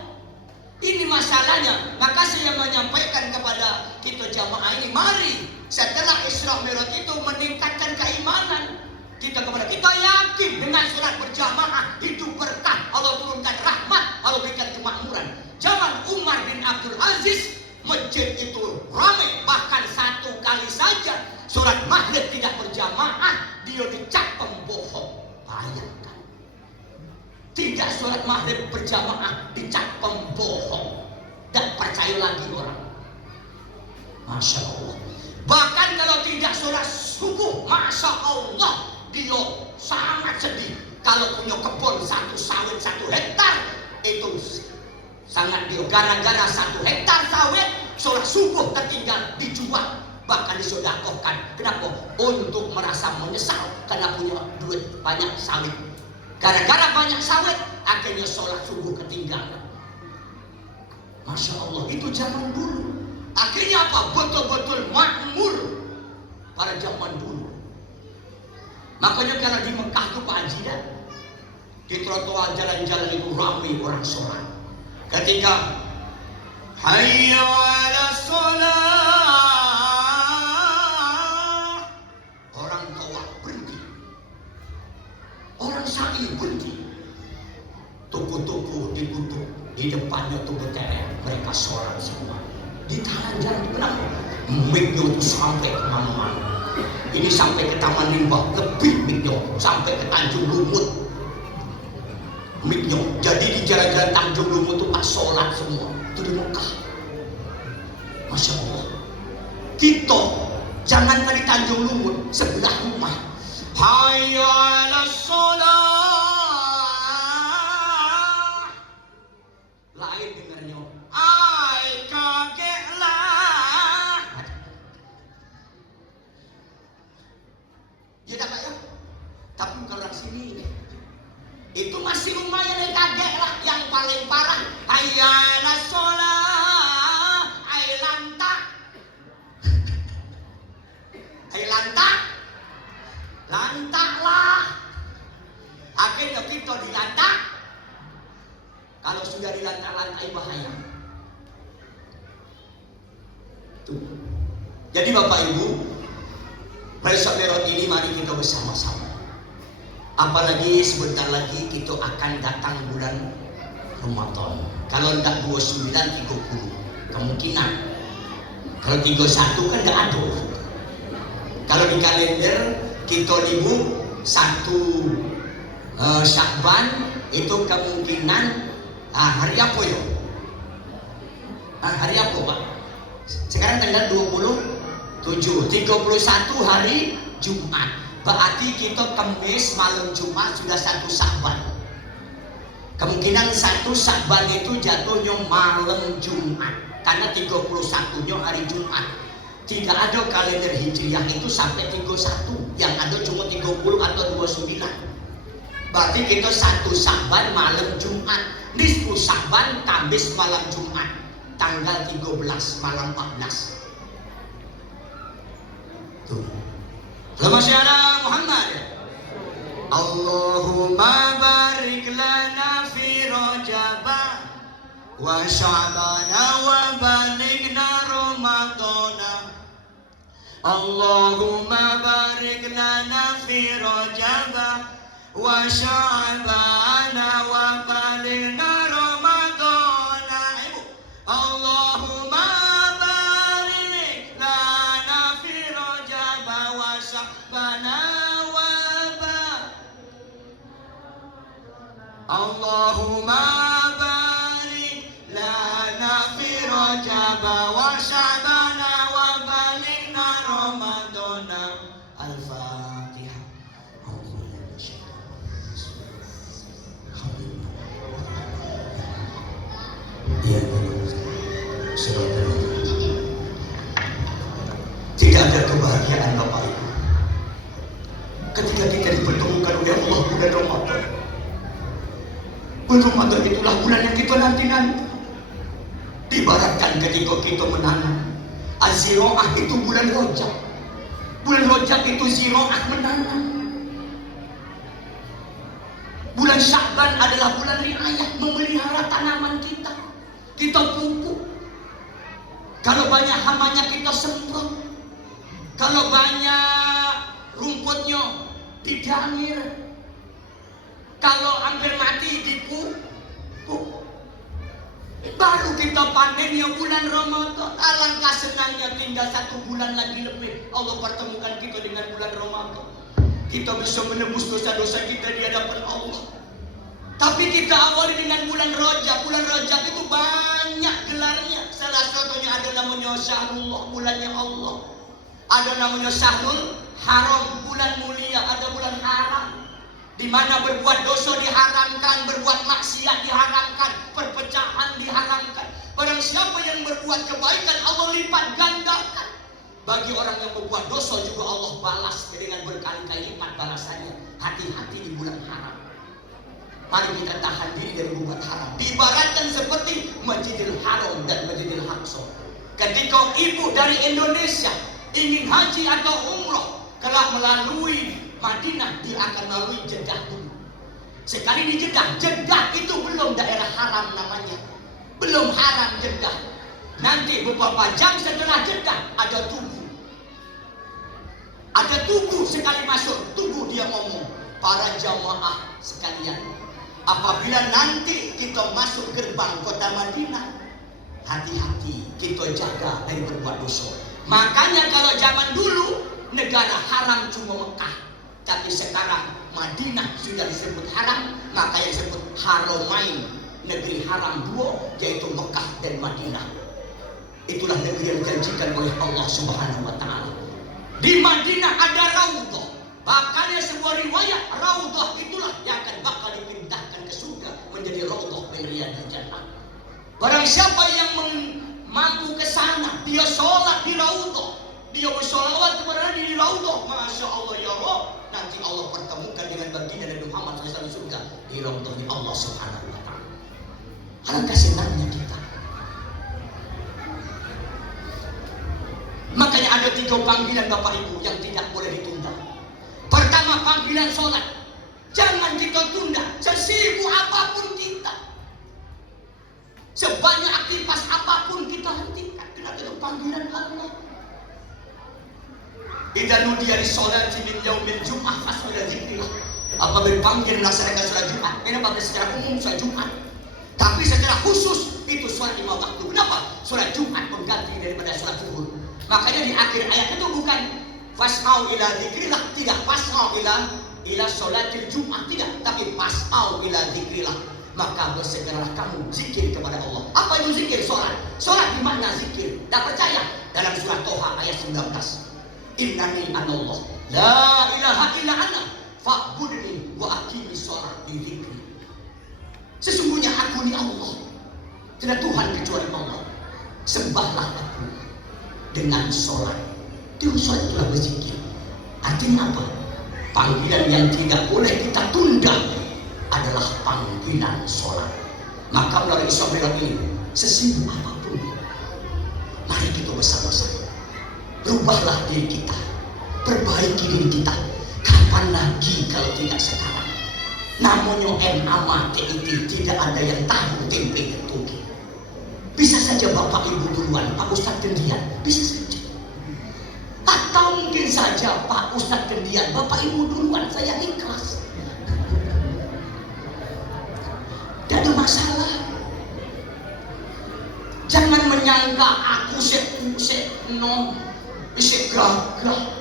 Ini masalahnya. Maka saya menyampaikan kepada kita jamaah ini, mari setelah Isra Mi'raj itu meningkatkan keimanan kita kepada kita, yakin dengan sholat berjamaah itu berkah, Allah turunkan rahmat, Allah berikan kemakmuran. Zaman Umar bin Abdul Aziz, masjid itu ramai, bahkan 1 kali saja sholat maghrib tidak berjamaah dia dicap pembohong. Bayangkan, tidak sholat maghrib berjamaah dicap pembohong, dan percaya lagi orang. Masya Allah. Bahkan kalau tidak sholat subuh, Masya Allah, dia sangat sedih. Kalau punya kebun 1 sawit 1 hektar, itu sangat dia. Gara-gara 1 hektar sawit, sholat subuh tertinggal, dijual, bahkan disodakohkan. Kenapa? Untuk merasa menyesal karena punya duit banyak sawit. Gara-gara banyak sawit, akhirnya sholat subuh ketinggalan. Masya Allah, itu zaman dulu. Akhirnya apa? Betul-betul makmur pada zaman dulu. Makanya karena di Mekah itu Pak Haji, di trotoar jalan-jalan itu ramai orang sholat. Ketika hayya 'alas shalah, orang tua berhenti, orang sa'i berhenti, toko-toko ditutup, di depannya tuh berteriak, mereka sholat semua. Di tahan jalan kenapa? Miknya itu sampai ke mana-mana. Ini sampai ke Taman Limbah, lebih miknya sampai ke Tanjung Lumut. Miknya, jadi di jalan-jalan Tanjung Lumut itu pas sholat semua. Itu di Mekah. Masya Allah. Kita jangan di Tanjung Lumut, sebelah rumah. Hayya 'alas shalah. Lain dengarnya. Ai kagetlah. Ya tak ya? Tapi bukan orang sini. Itu masih lumayan yang kaget lah. Yang paling parah, hayya 'alas shalah, ai lantak. Ai lantak. Lantaklah. Akhirnya kita dilantak. Kalau sudah dilantak-lantai bahaya. Tuh. Jadi Bapak Ibu, Isra Mi'raj ini mari kita bersama-sama. Apalagi sebentar lagi kita akan datang bulan Ramadan. Kalau tidak 29, 30 kemungkinan. Kalau 31 kan nggak ada. Kalau di kalender kita libur 1 Syakban itu kemungkinan hari apa ya? Hari apa Pak? Sekarang tanggal 27, 31 hari Jumat. Berarti kita Kamis malam Jumat sudah 1 Syakban. Kemungkinan 1 Syakban itu jatuhnya malam Jumat, karena 31-nya hari Jumat. Tidak ada kalender Hijriah itu sampai 31, yang ada cuma 30 atau 29. Berarti kita 1 Syakban malam Jumat, nisfu Syakban Kamis malam Jumat, tanggal 13 malam 14. Tuh. Allahumma sholli ala Muhammad. Allahumma barik lana fi Rajab wa Sya'ban wa balighna Ramadan. Allahumma barik lana fi Rajab wa Sya'ban wa balighna Ramadan. Allahumma barik lana fi Rajab wa Sya'ban wa Allahumma barik lana fi Rajab wa Sya'ban wa balighna Ramadan. Al-Fatihah. Tidak ada kebahagiaan Bapak Ibu ketika kita dipertemukan oleh Allah bulan Ramadan. Bulan Ramadan itulah bulan yang kita nanti-nanti. Diibaratkan ketika kita menanam, az-ziraah itu bulan Rajab. Bulan Rajab itu ziraah menanam. Bulan Syakban adalah bulan riayah, memelihara tanaman kita. Kita pupuk. Kalau banyak hamanya kita semprot. Kalau banyak rumputnya didangir. Kalau hampir mati dipupuk. Baru kita panen yang bulan Ramadan. Alangkah senangnya tinggal 1 bulan lagi lebih Allah pertemukan kita dengan bulan Ramadan. Kita bisa menebus dosa-dosa kita di hadapan Allah. Tapi kita awali dengan bulan Rajab. Bulan Rajab itu banyak gelarnya. Salah satunya ada namanya Syahrullah, bulannya Allah. Ada namanya Syahrul Haram, bulan mulia. Ada bulan haram, di mana berbuat dosa diharamkan, berbuat maksiat diharamkan, perpecahan diharamkan. Barang siapa yang berbuat kebaikan, Allah lipat gandakan. Bagi orang yang berbuat dosa juga Allah balas dengan berkali-kali lipat balasannya. Hati-hati di bulan haram. Mari kita tahan diri dari berbuat haram. Diibaratkan seperti Masjidil Haram dan Masjidil Aqsa. Ketika ibu dari Indonesia ingin haji atau umroh, kelak melalui Madinah, dia akan melalui Jeddah dulu. Sekali di Jeddah, Jeddah itu belum daerah haram namanya, belum haram Jeddah. Nanti beberapa jam setelah Jeddah ada Tugu. Ada Tugu, sekali masuk Tugu dia ngomong, para jamaah sekalian, apabila nanti kita masuk gerbang kota Madinah, hati-hati kita jaga dari berbuat dosa. Makanya kalau zaman dulu negara haram cuma Mekah, tapi sekarang Madinah sudah disebut haram, makanya disebut Haramain, negeri haram dua, yaitu Mekah dan Madinah. Itulah negeri yang dijanjikan oleh Allah Subhanahu wa Ta'ala. Di Madinah ada Raudhah. Bahkan ada sebuah riwayat, Raudhah itulah yang akan bakal dipindahkan ke surga menjadi Raudhah min riyadil jannah. Barang siapa yang mampu ke sana, dia sholat di Raudhah, dia bersolawat kepada Nabi di Raudhah, Masya Allah ya Rabb, nanti Allah pertemukan dengan baginda Nabi Muhammad SAW di surga, di Raudhah di Allah Subhanahu wa Ta'ala. Alangkah senangnya kita. Makanya ada 3 panggilan Bapak Ibu yang tidak boleh ditunda. Pertama, panggilan sholat. Jangan kita tunda, sesibuk apapun kita, sebanyak aktivitas apapun kita hentikan. Kenapa? Itu panggilan Allah. Idza nudiya lis-sholati min yaumil jum'ah fas'au ila dzikrillah. Apabila dipanggil melaksanakan sholat Jumat, kenapa? Secara umum sholat Jumat, tapi secara khusus itu sholat 5 waktu. Kenapa? sholat Jumat pengganti daripada sholat zuhur. Makanya di akhir ayat itu bukan fas'au ila dzikrillah, tidak fas'au ila sholatil Jumat, tidak, tapi fas'au ila dzikrillah. Maka bersegeralah kamu zikir kepada Allah. Apa itu zikir? Sholat. Sholat bermakna zikir. Tak percaya? Dalam surah Toha ayat 19. Innani anallah, la ilaha illa ana, fa'budni wa aqimis sholat li dzikri. Sesungguhnya aku ni Allah, tidak Tuhan kecuali Allah. Sembahlah aku dengan sholat. Dengan sholat itulah berzikir. Artinya apa? Panggilan yang tidak boleh kita tunda adalah panggilan sholat. Maka melalui isyarat ini, sesibuk apapun, mari kita bersama-sama rubahlah diri kita, perbaiki diri kita. Kapan lagi kalau tidak sekarang? Namanya amate itu tidak ada yang tahu tempe ketuki. Bisa saja Bapak Ibu duluan, Pak Ustadz kendian, bisa saja. Atau mungkin saja Pak Ustadz kendian, Bapak Ibu duluan, saya ikhlas. Tidak ada masalah. Jangan menyangka aku gagah.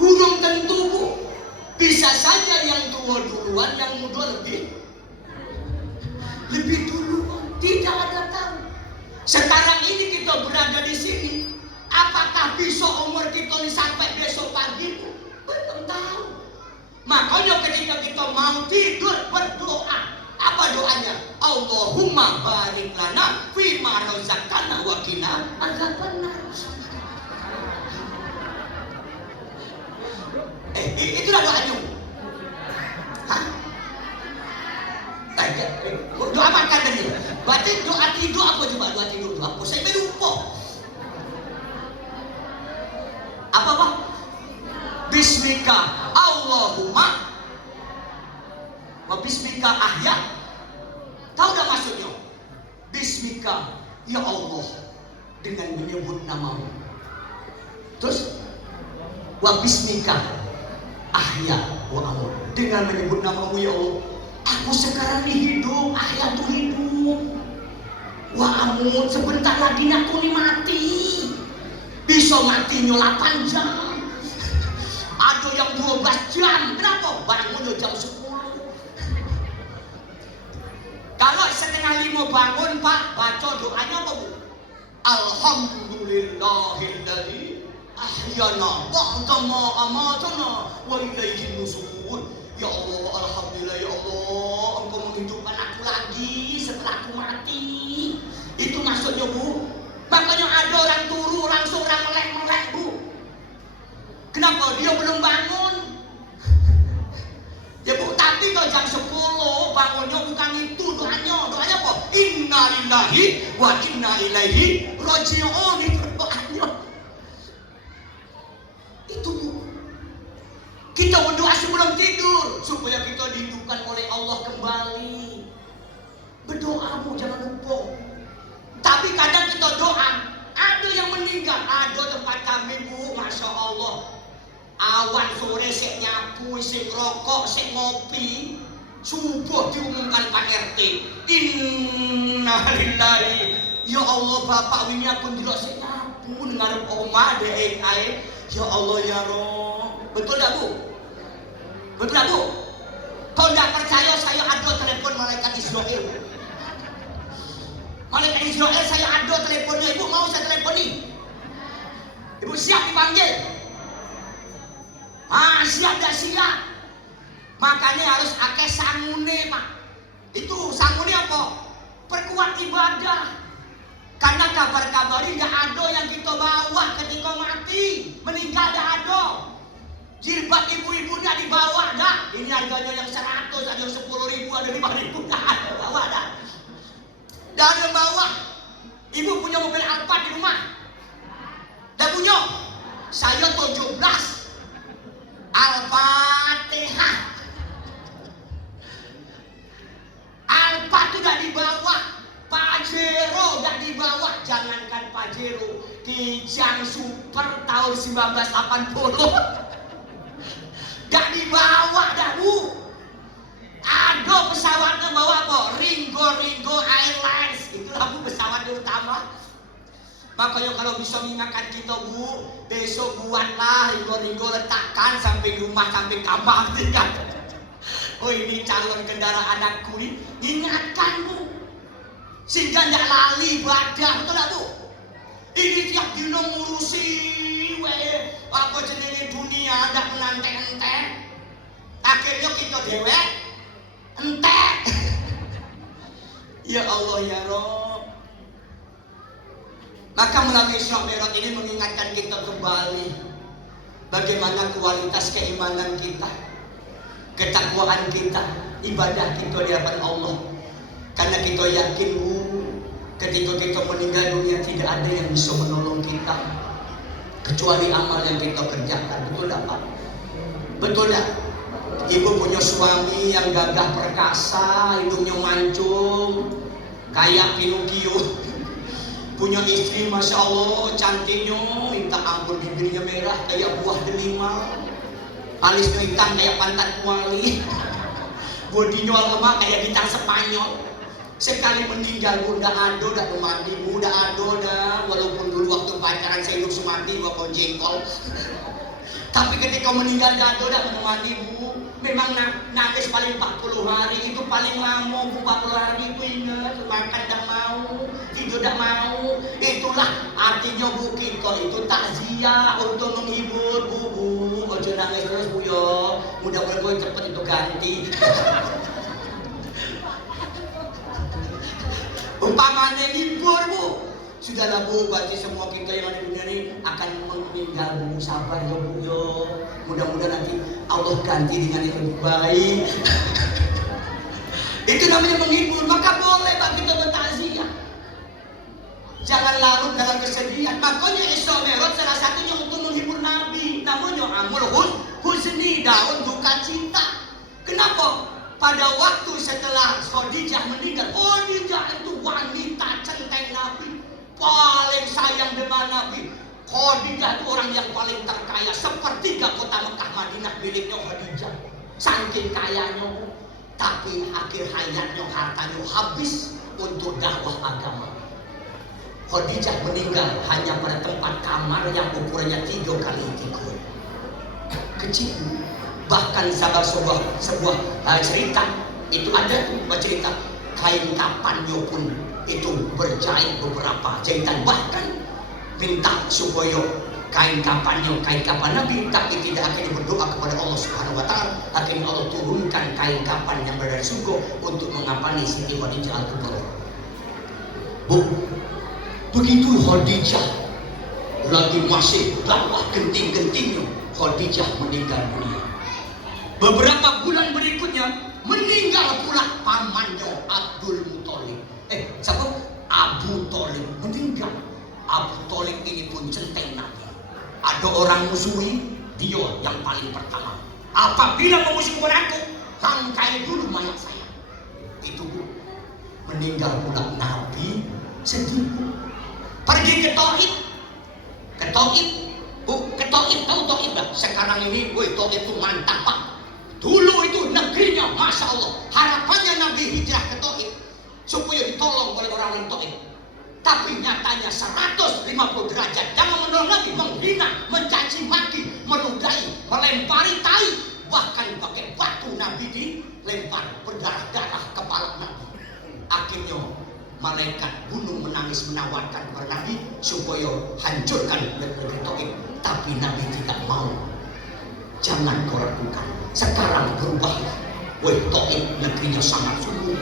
Belum tentu, Bu. Bisa saja yang tua duluan, yang muda lebih duluan. Tidak ada tahu. Sekarang ini kita berada di sini. Apakah besok umur kita ini sampai besok pagi? Belum tahu. Makanya ketika kita mau tidur berdoa, apa doanya? Allahumma barik lana fima razaqtana wa qina adzabannar. Itulah doanya. Hah? Doa makan tadi. Berarti doa tidur apa coba? Doa tidur apa? Saya lupa. Apa Pak? Bismika Allahumma wa bismika ahya. Tahu dah maksudnya? Bismika, ya Allah, dengan menyebut namamu. Terus wa bismika ahya wa amut, dengan menyebut namamu ya Allah. Aku sekarang ini hidup, ahya tuh hidup. Wa amut, sebentar lagi aku ini mati. Bisa matinya 8 jam. Ada yang 12 jam. Kenapa? Bangun jam 10. Kalau setengah 5 bangun Pak, baca doanya apa Bu? Alhamdulillahilladzi ahyana ba'da ma amatana wa ilaihin nusyur. Ya Allah, alhamdulillah ya Allah, Engkau menghidupkan aku lagi setelah aku mati. Itu maksudnya Bu. Makanya ada orang turu langsung orang melek-melek Bu. Kenapa? Dia belum bangun. Ya Bu, tapi kalau jam 10 bangunnya bukan itu doanya. Doanya apa? Inna lillahi wa inna ilaihi raji'un. Itu doanya. Itu Bu. Kita berdoa sebelum tidur supaya kita dihidupkan oleh Allah kembali. Berdoa Bu, jangan lupa. Tapi kadang kita doa, ada yang meninggal. Ada tempat kami Bu, Masya Allah, awan sore sek nyapu, sek rokok, sek ngopi, subuh diumumkan Pak RT, inna lillahi. Ya Allah Bapak ini aku tidak sek nyapu dengar oma dek air. Ya Allah ya Roh. Betul tak Bu? Betul tak Bu? Kalau tidak percaya saya ada telepon malaikat Israel. Malaikat Israel saya ada teleponnya. Ibu mau saya teleponi? Ibu siap dipanggil? Siap tak siap? Makanya harus akeh sangune Pak. Itu sangune apa? Perkuat ibadah. Karena kabar-kabar tidak ada yang kita bawa ketika mati. Meninggal tidak ada. Jilbab ibu-ibu tidak dibawa dah. Ini harganya yang 100, ada yang 10.000, ada 5.000. Tak ada bawa dah. Dah ada bawa. Ibu punya mobil Alphard di rumah? Dah punya? Saya 17. Al-Fatihah. Alphard tidak dibawa. Pajero tidak dibawa. Jangankan Pajero, Kijang Super tahun 1980 tidak dibawa dah Bu. Ada pesawatnya bawa apa? Ringo Airlines. Itulah Bu pesawat utama. Makanya kalau bisa mengingatkan kita Bu, besok buatlah ringo-ringo letakkan sampai rumah, sampai kamar kan. Oh ini calon kendaraan aku ini, ingatkan Bu, sehingga tidak lali ibadah, betul tak Bu? Ini tiap dino ngurusi, apa jenis dunia, tidak menantek-entek. Akhirnya kita dewek, entek. Ya Allah ya Rob. Maka melalui Isra Mi'raj ini mengingatkan kita kembali bagaimana kualitas keimanan kita, ketakwaan kita, ibadah kita di hadapan Allah. Karena kita yakin Bu, ketika kita meninggal dunia tidak ada yang bisa menolong kita kecuali amal yang kita kerjakan. Betul tak Pak? Betul tak? Ibu punya suami yang gagah perkasa, hidungnya mancung kayak Pinocchio. Punya istri Masya Allah cantiknya, minta ampun, bibirnya merah kayak buah delima, alisnya hitam kayak pantat kuali, bodinya lemah kayak bintang Spanyol. Sekali meninggal Bu, dah ado dah mati Bu, dah ado dah. Walaupun dulu waktu pacaran saya hidup semati gua pohon jengkol, tapi ketika meninggal dah ado dah mati Bu. Memang nangis paling 40 hari itu paling lama Bu, 40 hari itu ingat, makan dah mau, tidur dah mau. Itulah artinya Bu, kita itu takziah untuk menghibur Bu. Ojo nangis terus Bu yo, mudah-mudahan gue cepet itu ganti. Umpamanya hibur Bu, sudahlah Bu, berarti semua kita yang ada di dunia ini akan meninggal Bu, sabar ya Bu yo. Mudah-mudahan nanti Allah ganti dengan yang lebih baik. Itu namanya menghibur. Maka boleh Pak kita bertakziah, jangan larut dalam kesedihan. Makanya Isra Mi'raj salah satunya untuk menghibur Nabi, namanya amul huzni, daun duka cita. Kenapa? Pada waktu setelah Khadijah meninggal, Khadijah itu wanita centeng Nabi, paling sayang dengan Nabi. Khadijah itu orang yang paling terkaya, sepertiga kota Mekah Madinah miliknya Khadijah. Saking kayanya, tapi akhir hayatnya hartanya habis untuk dakwah agama. Khadijah meninggal hanya pada tempat kamar yang ukurannya 3 kali 3, kecil. Bahkan sebuah cerita itu ada cerita kain kapannya pun itu berjahit beberapa jahitan, bahkan minta supaya kain kapan Nabi, tapi tidak akhirnya berdoa kepada Allah Subhanahu wa Ta'ala. Akhirnya Allah turunkan kain kapan yang berada di surga untuk mengapani Siti Khadijah Al-Kubra. Bu, begitu Khadijah lagi masih dakwah genting-gentingnya, Khadijah meninggal dunia. Beberapa bulan berikutnya meninggal pula pamannya Abdul Muthalib. Siapa? Abu Thalib meninggal. Abu Thalib ini pun centeng Nabi. Ada orang musuhi, dia yang paling pertama. Apabila memusuhi aku, rangkai dulu mayat saya. Itu Bu, meninggal pula Nabi sedih. Pergi ke Taif. Bu, ke Taif, tahu Taif dah? Sekarang ini, Taif itu mantap Pak. Dulu itu negerinya, Masya Allah. Harapannya Nabi hijrah ke Taif supaya ditolong oleh orang-orang Taif. Tapi nyatanya 150 derajat. Jangan menolong Nabi, menghina, mencaci maki, meludahi, melempari tai, bahkan pakai batu Nabi dilempar, berdarah-darah kepala Nabi. Akhirnya malaikat gunung menangis menawarkan kepada Nabi supaya hancurkan negeri Taif. Tapi Nabi tidak mau. Jangan kau lakukan. Sekarang berubah. Taif negerinya sangat subur,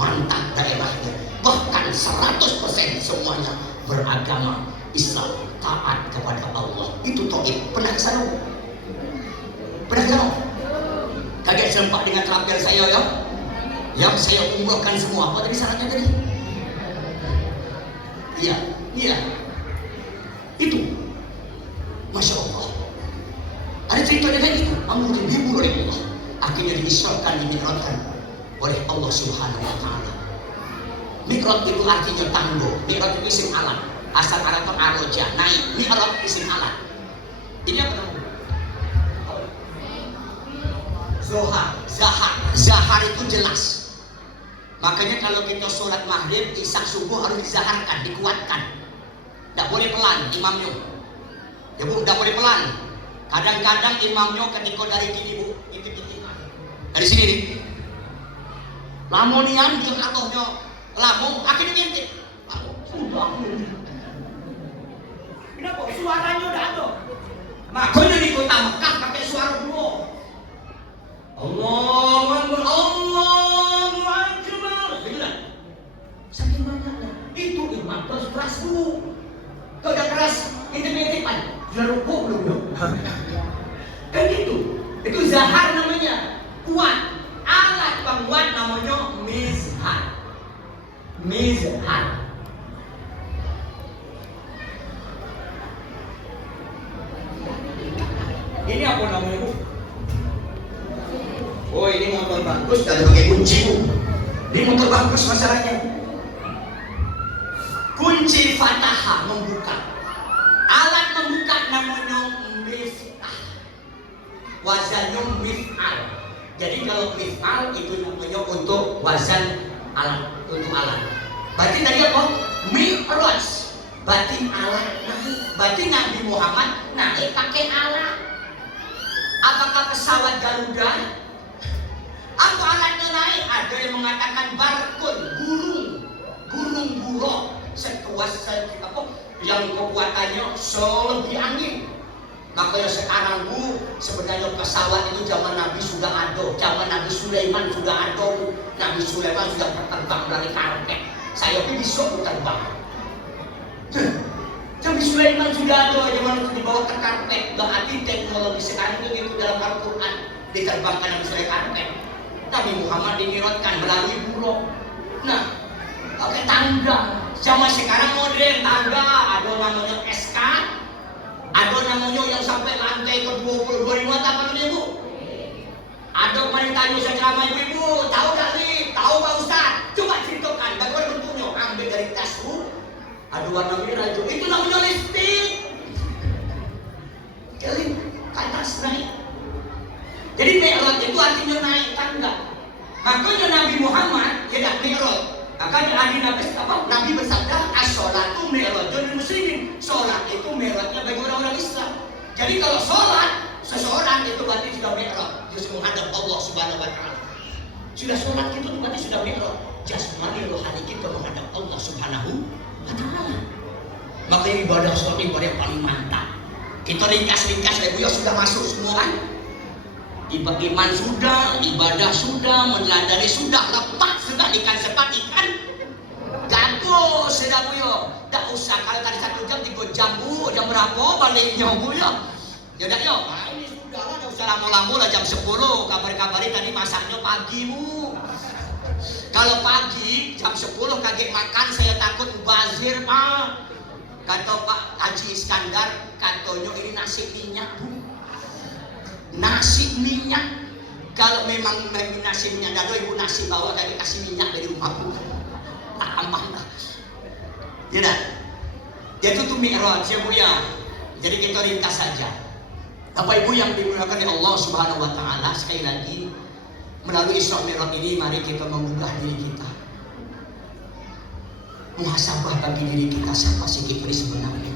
mantap daerahnya. Bahkan 100% semuanya beragama Islam, taat kepada Allah. Itu Taif. Pernah ke sana? Pernah ke sana? Kaget sempat dengan terakhir saya ya. Yang saya umrohkan semua. Apa tadi syaratnya tadi? Iya. Itu. Masya Allah. Ada ceritanya kayak gitu. Kamu dihibur oleh Allah. Akhirnya diisrakan, dimi'rajkan oleh Allah Subhanahu wa Ta'ala. Mi'raj itu artinya tanggo. Mi'raj itu isim alat. Asal alat itu aroja, naik. Mi'raj isim alat. Ini apa namanya? Zahar itu jelas. Makanya kalau kita sholat maghrib, isya subuh harus dizaharkan, dikuatkan. Tidak boleh pelan imamnya. Ya Bu, tidak boleh pelan. Kadang-kadang imamnya ketika dari sini Bu, itu dari sini nih. Lamonian dia katohnya, lamun akhirnya ngintip. Sudah. Kenapa suaranya udah ada? Makanya di kota Mekah pakai suara dulu. Allahu Akbar, Allahu Akbar. Begitu. Saking banyaknya. Itu imam terus keras dulu. Kalau udah keras, intip-intipan. Sudah rukuk belum? Kan gitu. Itu zahar namanya. Kuat. Alat penguat namanya mizhar. Mizhar. Ini apa namanya Bu? Oh ini motor bagus, ada pakai kunci Bu. Ini motor bagus masalahnya. Kunci fatahah membuka. Alat membuka namanya miftah. Wazannya mif'al. Jadi kalau mif'al itu namanya untuk wazan alat, untuk alat. Berarti tadi apa? Mi'raj. Berarti alat naik. Berarti Nabi Muhammad naik pakai alat. Apakah pesawat Garuda? Apa alatnya naik? Ada yang mengatakan barkun, burung buruk, yang kekuatannya selebih angin. Makanya sekarang Bu, sebenarnya pesawat itu zaman Nabi sudah ada, zaman Nabi Sulaiman sudah ada Bu. Nabi Sulaiman sudah terbang dari karpet. Saya pun bisa terbang. Nabi Sulaiman sudah ada, zaman itu dibawa ke karpet. Berarti teknologi sekarang itu dalam Al-Quran diterbangkan Nabi Sulaiman karpet. Nabi Muhammad dimiratkan melalui buruk. Nah, pakai tangga. Zaman sekarang modern tangga, ada namanya SK, ada namanya yang sampai lantai ke 22 apa namanya Bu? Ada kemarin tanya saya ceramah ibu, tahu tak nih? Tahu Pak Ustaz? Coba ceritakan bagaimana bentuknya. Ambil dari tas Bu, ada warna merah itu namanya listrik. Kali ke atas naik. Jadi mi'raj itu artinya naik tangga. Makanya Nabi Muhammad ya dah mi'raj. Makanya Nabi bersabda as-sholatu mi'rajul muslimin. Sholat itu mi'rajnya bagi orang-orang Islam. Jadi kalau sholat seseorang itu berarti sudah mi'raj, justru menghadap Allah Subhanahu wa taala. Sudah sholat itu berarti sudah mi'raj. Jasmani rohani kita menghadap Allah Subhanahu wa taala. Makanya ibadah sholat ibadah yang paling mantap. Kita ringkas-ringkas ya sudah masuk semua kan? Iman sudah, ibadah sudah, meneladani sudah, lepas sudah ikan sepat ikan gantung sudah Bu yo. Tak usah kalau tadi 1 jam 3 jam Bu, jam berapa baliknya Bu yo? Ya udah yo. Nah, ini sudah lah, tak usah lama-lama lah jam 10. Kabar-kabari tadi masaknya pagi Bu. Kalau pagi jam 10 kaget makan saya takut mubazir Pak. Kata Pak Haji Iskandar, katanya ini nasi minyak Bu. Nasi minyak. Kalau memang nasi minyak dado ibu nasi bawa tadi kasih minyak dari rumahku. Tak aman lah. Ya dah. Dia itu mi'raj ya Bu ya. Jadi kita ringkas saja. Bapak Ibu yang dimuliakan oleh Allah Subhanahu wa taala, sekali lagi melalui Isra Mi'raj ini mari kita menggugah diri kita. Muhasabah bagi diri kita, siapa sih kita ini sebenarnya?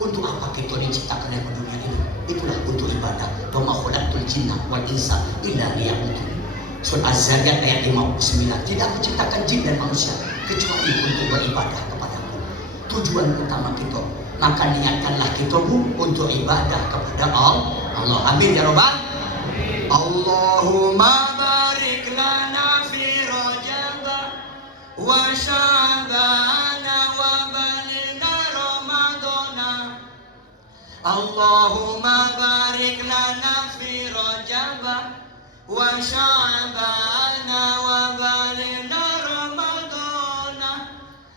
Untuk apa kita diciptakan di dunia ini? Itulah untuk ibadah. Wa ma khalaqtul jinna wal insa illa liya'budun. Surah Az-Zariyat ayat 59. Tidak aku ciptakan jin dan manusia kecuali untuk beribadah kepadaku. Tujuan utama kita. Maka niatkanlah kita Bu untuk ibadah kepada Allah. Amin ya rabbal. Allahumma barik lana fi Rajab wa Sya'ban wa balina Ramadan. Allahumma barik lana fi Rajab wa Sya'ban wa balina Ramadan.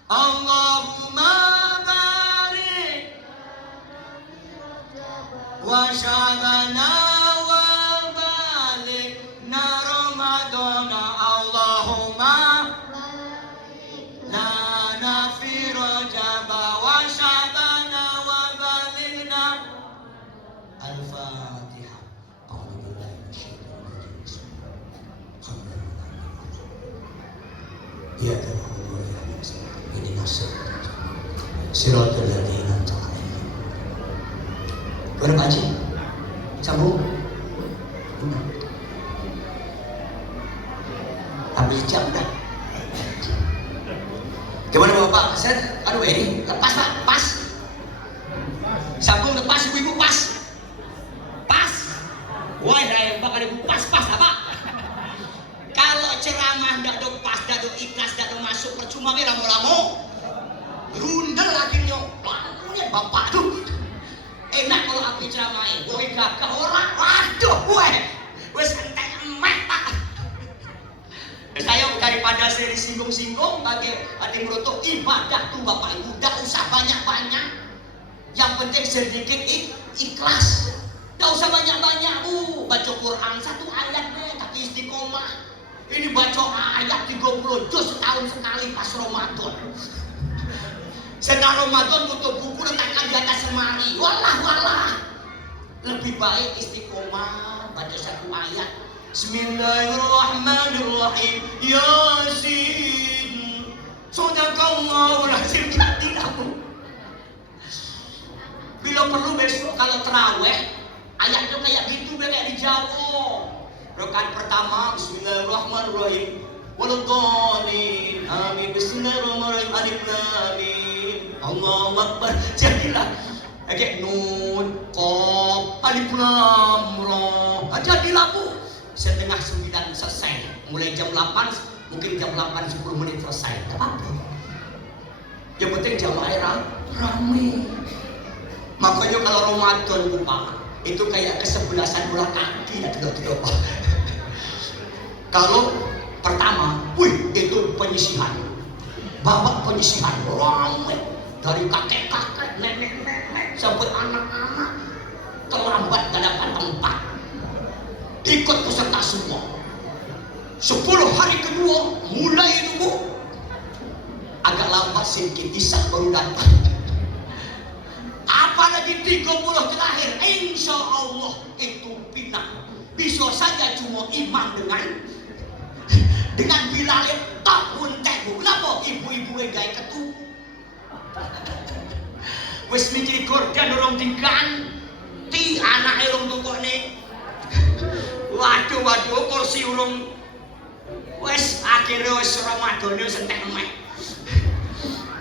Allahumma barik wa Sya'ban wa balina Ramadan. Allahumma lana fi Rajab wa Sya'ban wa balina. Al-Fatihah. Ya Allah, ya Allah, ini nasib. Siratal ladzina Boleh Pak Haji? Sambung. Habis jam dah. Gimana Bapak? Aduh ini lepas Pak, pas. Sambung lepas, ibu-ibu pas. Pas. Wah, saya bakal ibu pas apa? Kalau ceramah ndak do pas, ndak do ikhlas, ndak do masuk percuma we lamo-lamo. Rundel akhirnya. Lakunya Bapak tuh. Enak kalau api ceramah, gue gagah orang. Waduh, wes entek emek Pak. Saya daripada saya disinggung-singgung bagi hati merutuk ibadah tuh Bapak Ibu, tidak usah banyak-banyak. Yang penting sedikit ikhlas. Tidak usah banyak-banyak Bu. Baca Quran 1 ayat tapi istiqomah. Ini baca ayat 30 juz setahun sekali pas Ramadan. Sedang Ramadan butuh buku letakkan di atas lemari. Walah. Lebih baik istiqomah baca 1 ayat. Bismillahirrahmanirrahim. Yasin. Sadaqallahul azim. Tidak. Bila perlu besok kalau terawih ayatnya kayak gitu kayak dijawab. Rakaat pertama Bismillahirrahmanirrahim. Waladhdallin. Amin. Bismillahirrahmanirrahim. Alif lam mim. Allahu akbar. Jadilah kayak nun, qaf, alif lam ra. Jadilah Bu. Setengah 9 selesai. Mulai jam 8, mungkin jam 8 10 menit selesai. Tidak apa-apa. Yang penting jamaah ramai. Makanya kalau Ramadan Pak, itu kayak kesebelasan bola kaki ya tidak Pak. Kalau pertama, itu penyisihan. Bapak penyisihan ramai dari kakek-kakek, nenek-nenek sampai anak-anak terlambat gak dapat tempat. Ikut peserta semua. 10 hari kedua mulai itu Bu. Agak lambat sedikit Isak baru datang. Apalagi 30 terakhir, insya Allah itu pindah. Bisa saja cuma imam dengan Bilal tak untek Bu. Kenapa? Ibu-ibu yang gaya ketu. Wes mikir kordan orang diganti anak orang tukok nih. Waduh, kursi urung. Wes akhirnya wes Ramadan itu sentek emek.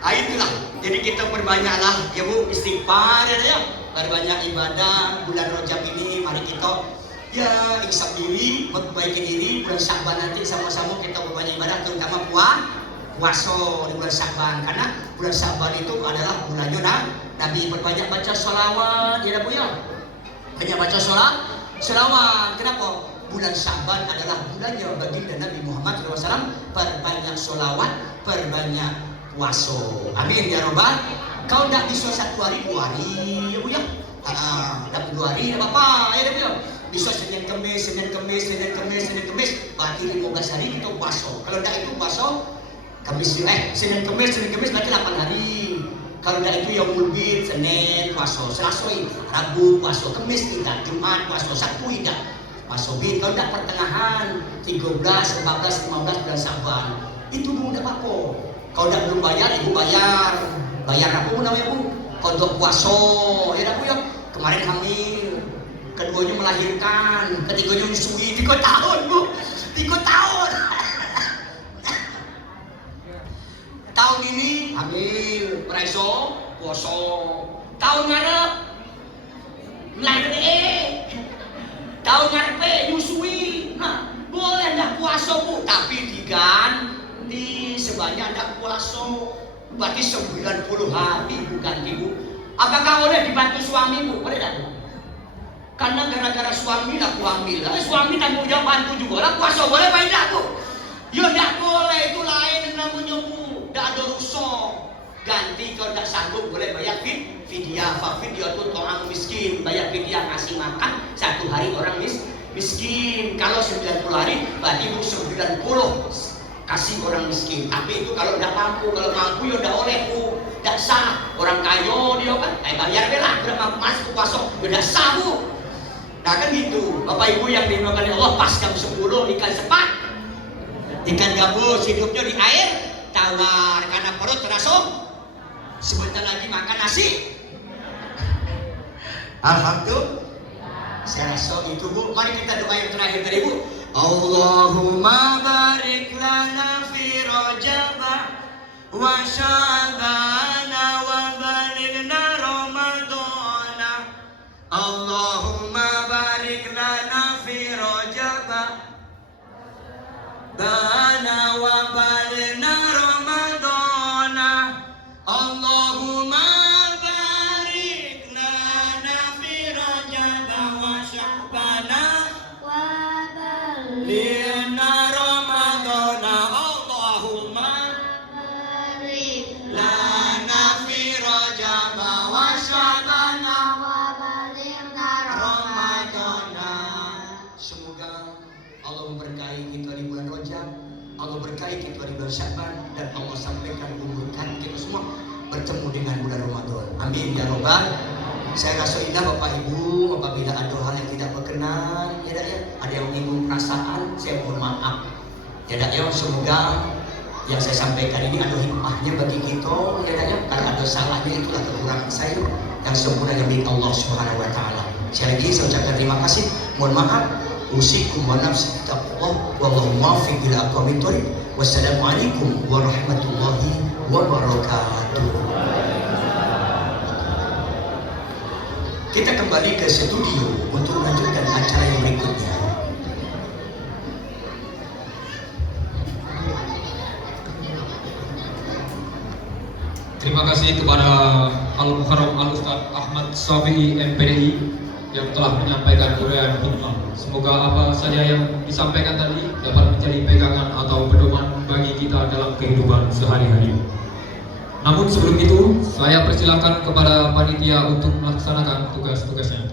Itulah. Jadi kita perbanyaklah ya Bu, istighfar ya. Perbanyak ibadah bulan Rajab ini. Mari kita ya isap diri, memperbaiki diri. Bulan Sya'ban nanti sama-sama kita berbanyak ibadah, terutama puasa di bulan Sya'ban. Karena bulan Sya'ban itu adalah bulannya Nabi. Perbanyak baca sholawat ya Bu ya. Banyak baca sholawat. Kenapa? Bulan Sya'ban adalah bulannya baginda Nabi Muhammad SAW. Perbanyak sholawat, perbanyak puasa. Amin ya Rabbal. Kau tidak bisa 1 hari 2 hari ya Bu ya. Dapat 2 hari tidak apa-apa ya Bu ya. Bisa Senin Kemis. Berarti 15 hari kita puasa. Kalau tidak itu puasa Senin Kemis berarti 8 hari. Kalau tidak itu yang mulbit, Senin puasa, Selasa Rabu puasa, Kemis tidak, Jumat puasa, Sabtu tidak. Masuk kalau tidak pertengahan 13, 14, 15 bulan Sya'ban itu Bu tidak apa-apa. Kalau tidak belum bayar, Ibu bayar apa Bu namanya Bu? Kodok puasa ya Bu ya. Kemarin hamil, keduanya melahirkan, ketiganya menyusui 3 tahun Bu, 3 tahun. Tahun ini hamil, raiso, puasa. Tahun ngarep melahirkan tahun ngarepe nyusui. Nah, boleh ndak puasa Bu, tapi diganti sebanyak ndak puasa. Berarti 90 hari bukan Bu. Apakah boleh dibantu suami Bu? Boleh enggak Bu? Karena gara-gara suami laku hamil. Suami tanggung jawab bantu juga. Lah puasa boleh apa enggak Bu? Ya enggak boleh, itu lain namanya Bu. Enggak ada rusak. Ganti kalau tidak sanggup boleh bayar fidyah. Fidyah itu orang miskin, bayar fidyah kasih makan 1 hari orang miskin. Kalau 90 hari berarti 90 kasih orang miskin. Tapi itu kalau tidak mampu, kalau mampu ya tidak oleh Bu, tidak sah. Orang kaya dia kan, bayar belah, tidak mampu masuk puasa, tidak sah Bu. Nah kan gitu, Bapak Ibu yang dimakan Allah pas jam 10 ikan sepat, ikan gabus hidupnya di air tawar karena perut terasa. Sebentar lagi makan nasi. Alhamdulillah. Saya rasa itu Bu. Mari kita doa yang terakhir tadi Bu. Allahumma barik lana fi Rajab wa Sya'ban wa balighna Ramadan. Allahumma barik lana fi Rajab bana wa balighna Ramadan. Allahumma barik lana fi Rajab wa Sya'ban lina Ramadan. Allahumma lana fi Rajab wa Sya'ban Ramadan. Semoga Allah memberkahi kita di bulan Rajab, Allah berkahi kita di bulan Sya'ban, dan Allah sampaikan umurkan kita semua bertemu dengan bulan Ramadan. Amin ya Rabbal. Saya rasa indah Bapak Ibu, apabila ada hal yang tidak berkenan, ya dak ya, ada yang menyinggung perasaan, saya mohon maaf. Ya dak ya, semoga yang saya sampaikan ini ada hikmahnya bagi kita, ya dak ya. Kalau ada salahnya itulah kekurangan saya, yang sempurnanya milik Allah Subhanahu wa taala. Sekali lagi saya ucapkan terima kasih. Mohon maaf. Usikum wa nafsi taqwa wallahu muwaffiq ila aqwamit thoriq. Wassalamualaikum warahmatullahi wabarakatuh. Kita kembali ke studio untuk melanjutkan acara yang berikutnya. Terima kasih kepada Al-Mukarram Al-Ustaz Ahmad Syafi'i MPDI yang telah menyampaikan uraian khutbah. Semoga apa saja yang disampaikan tadi dapat menjadi pegangan atau pedoman bagi kita dalam kehidupan sehari-hari. Namun sebelum itu, saya persilakan kepada panitia untuk melaksanakan tugas-tugasnya.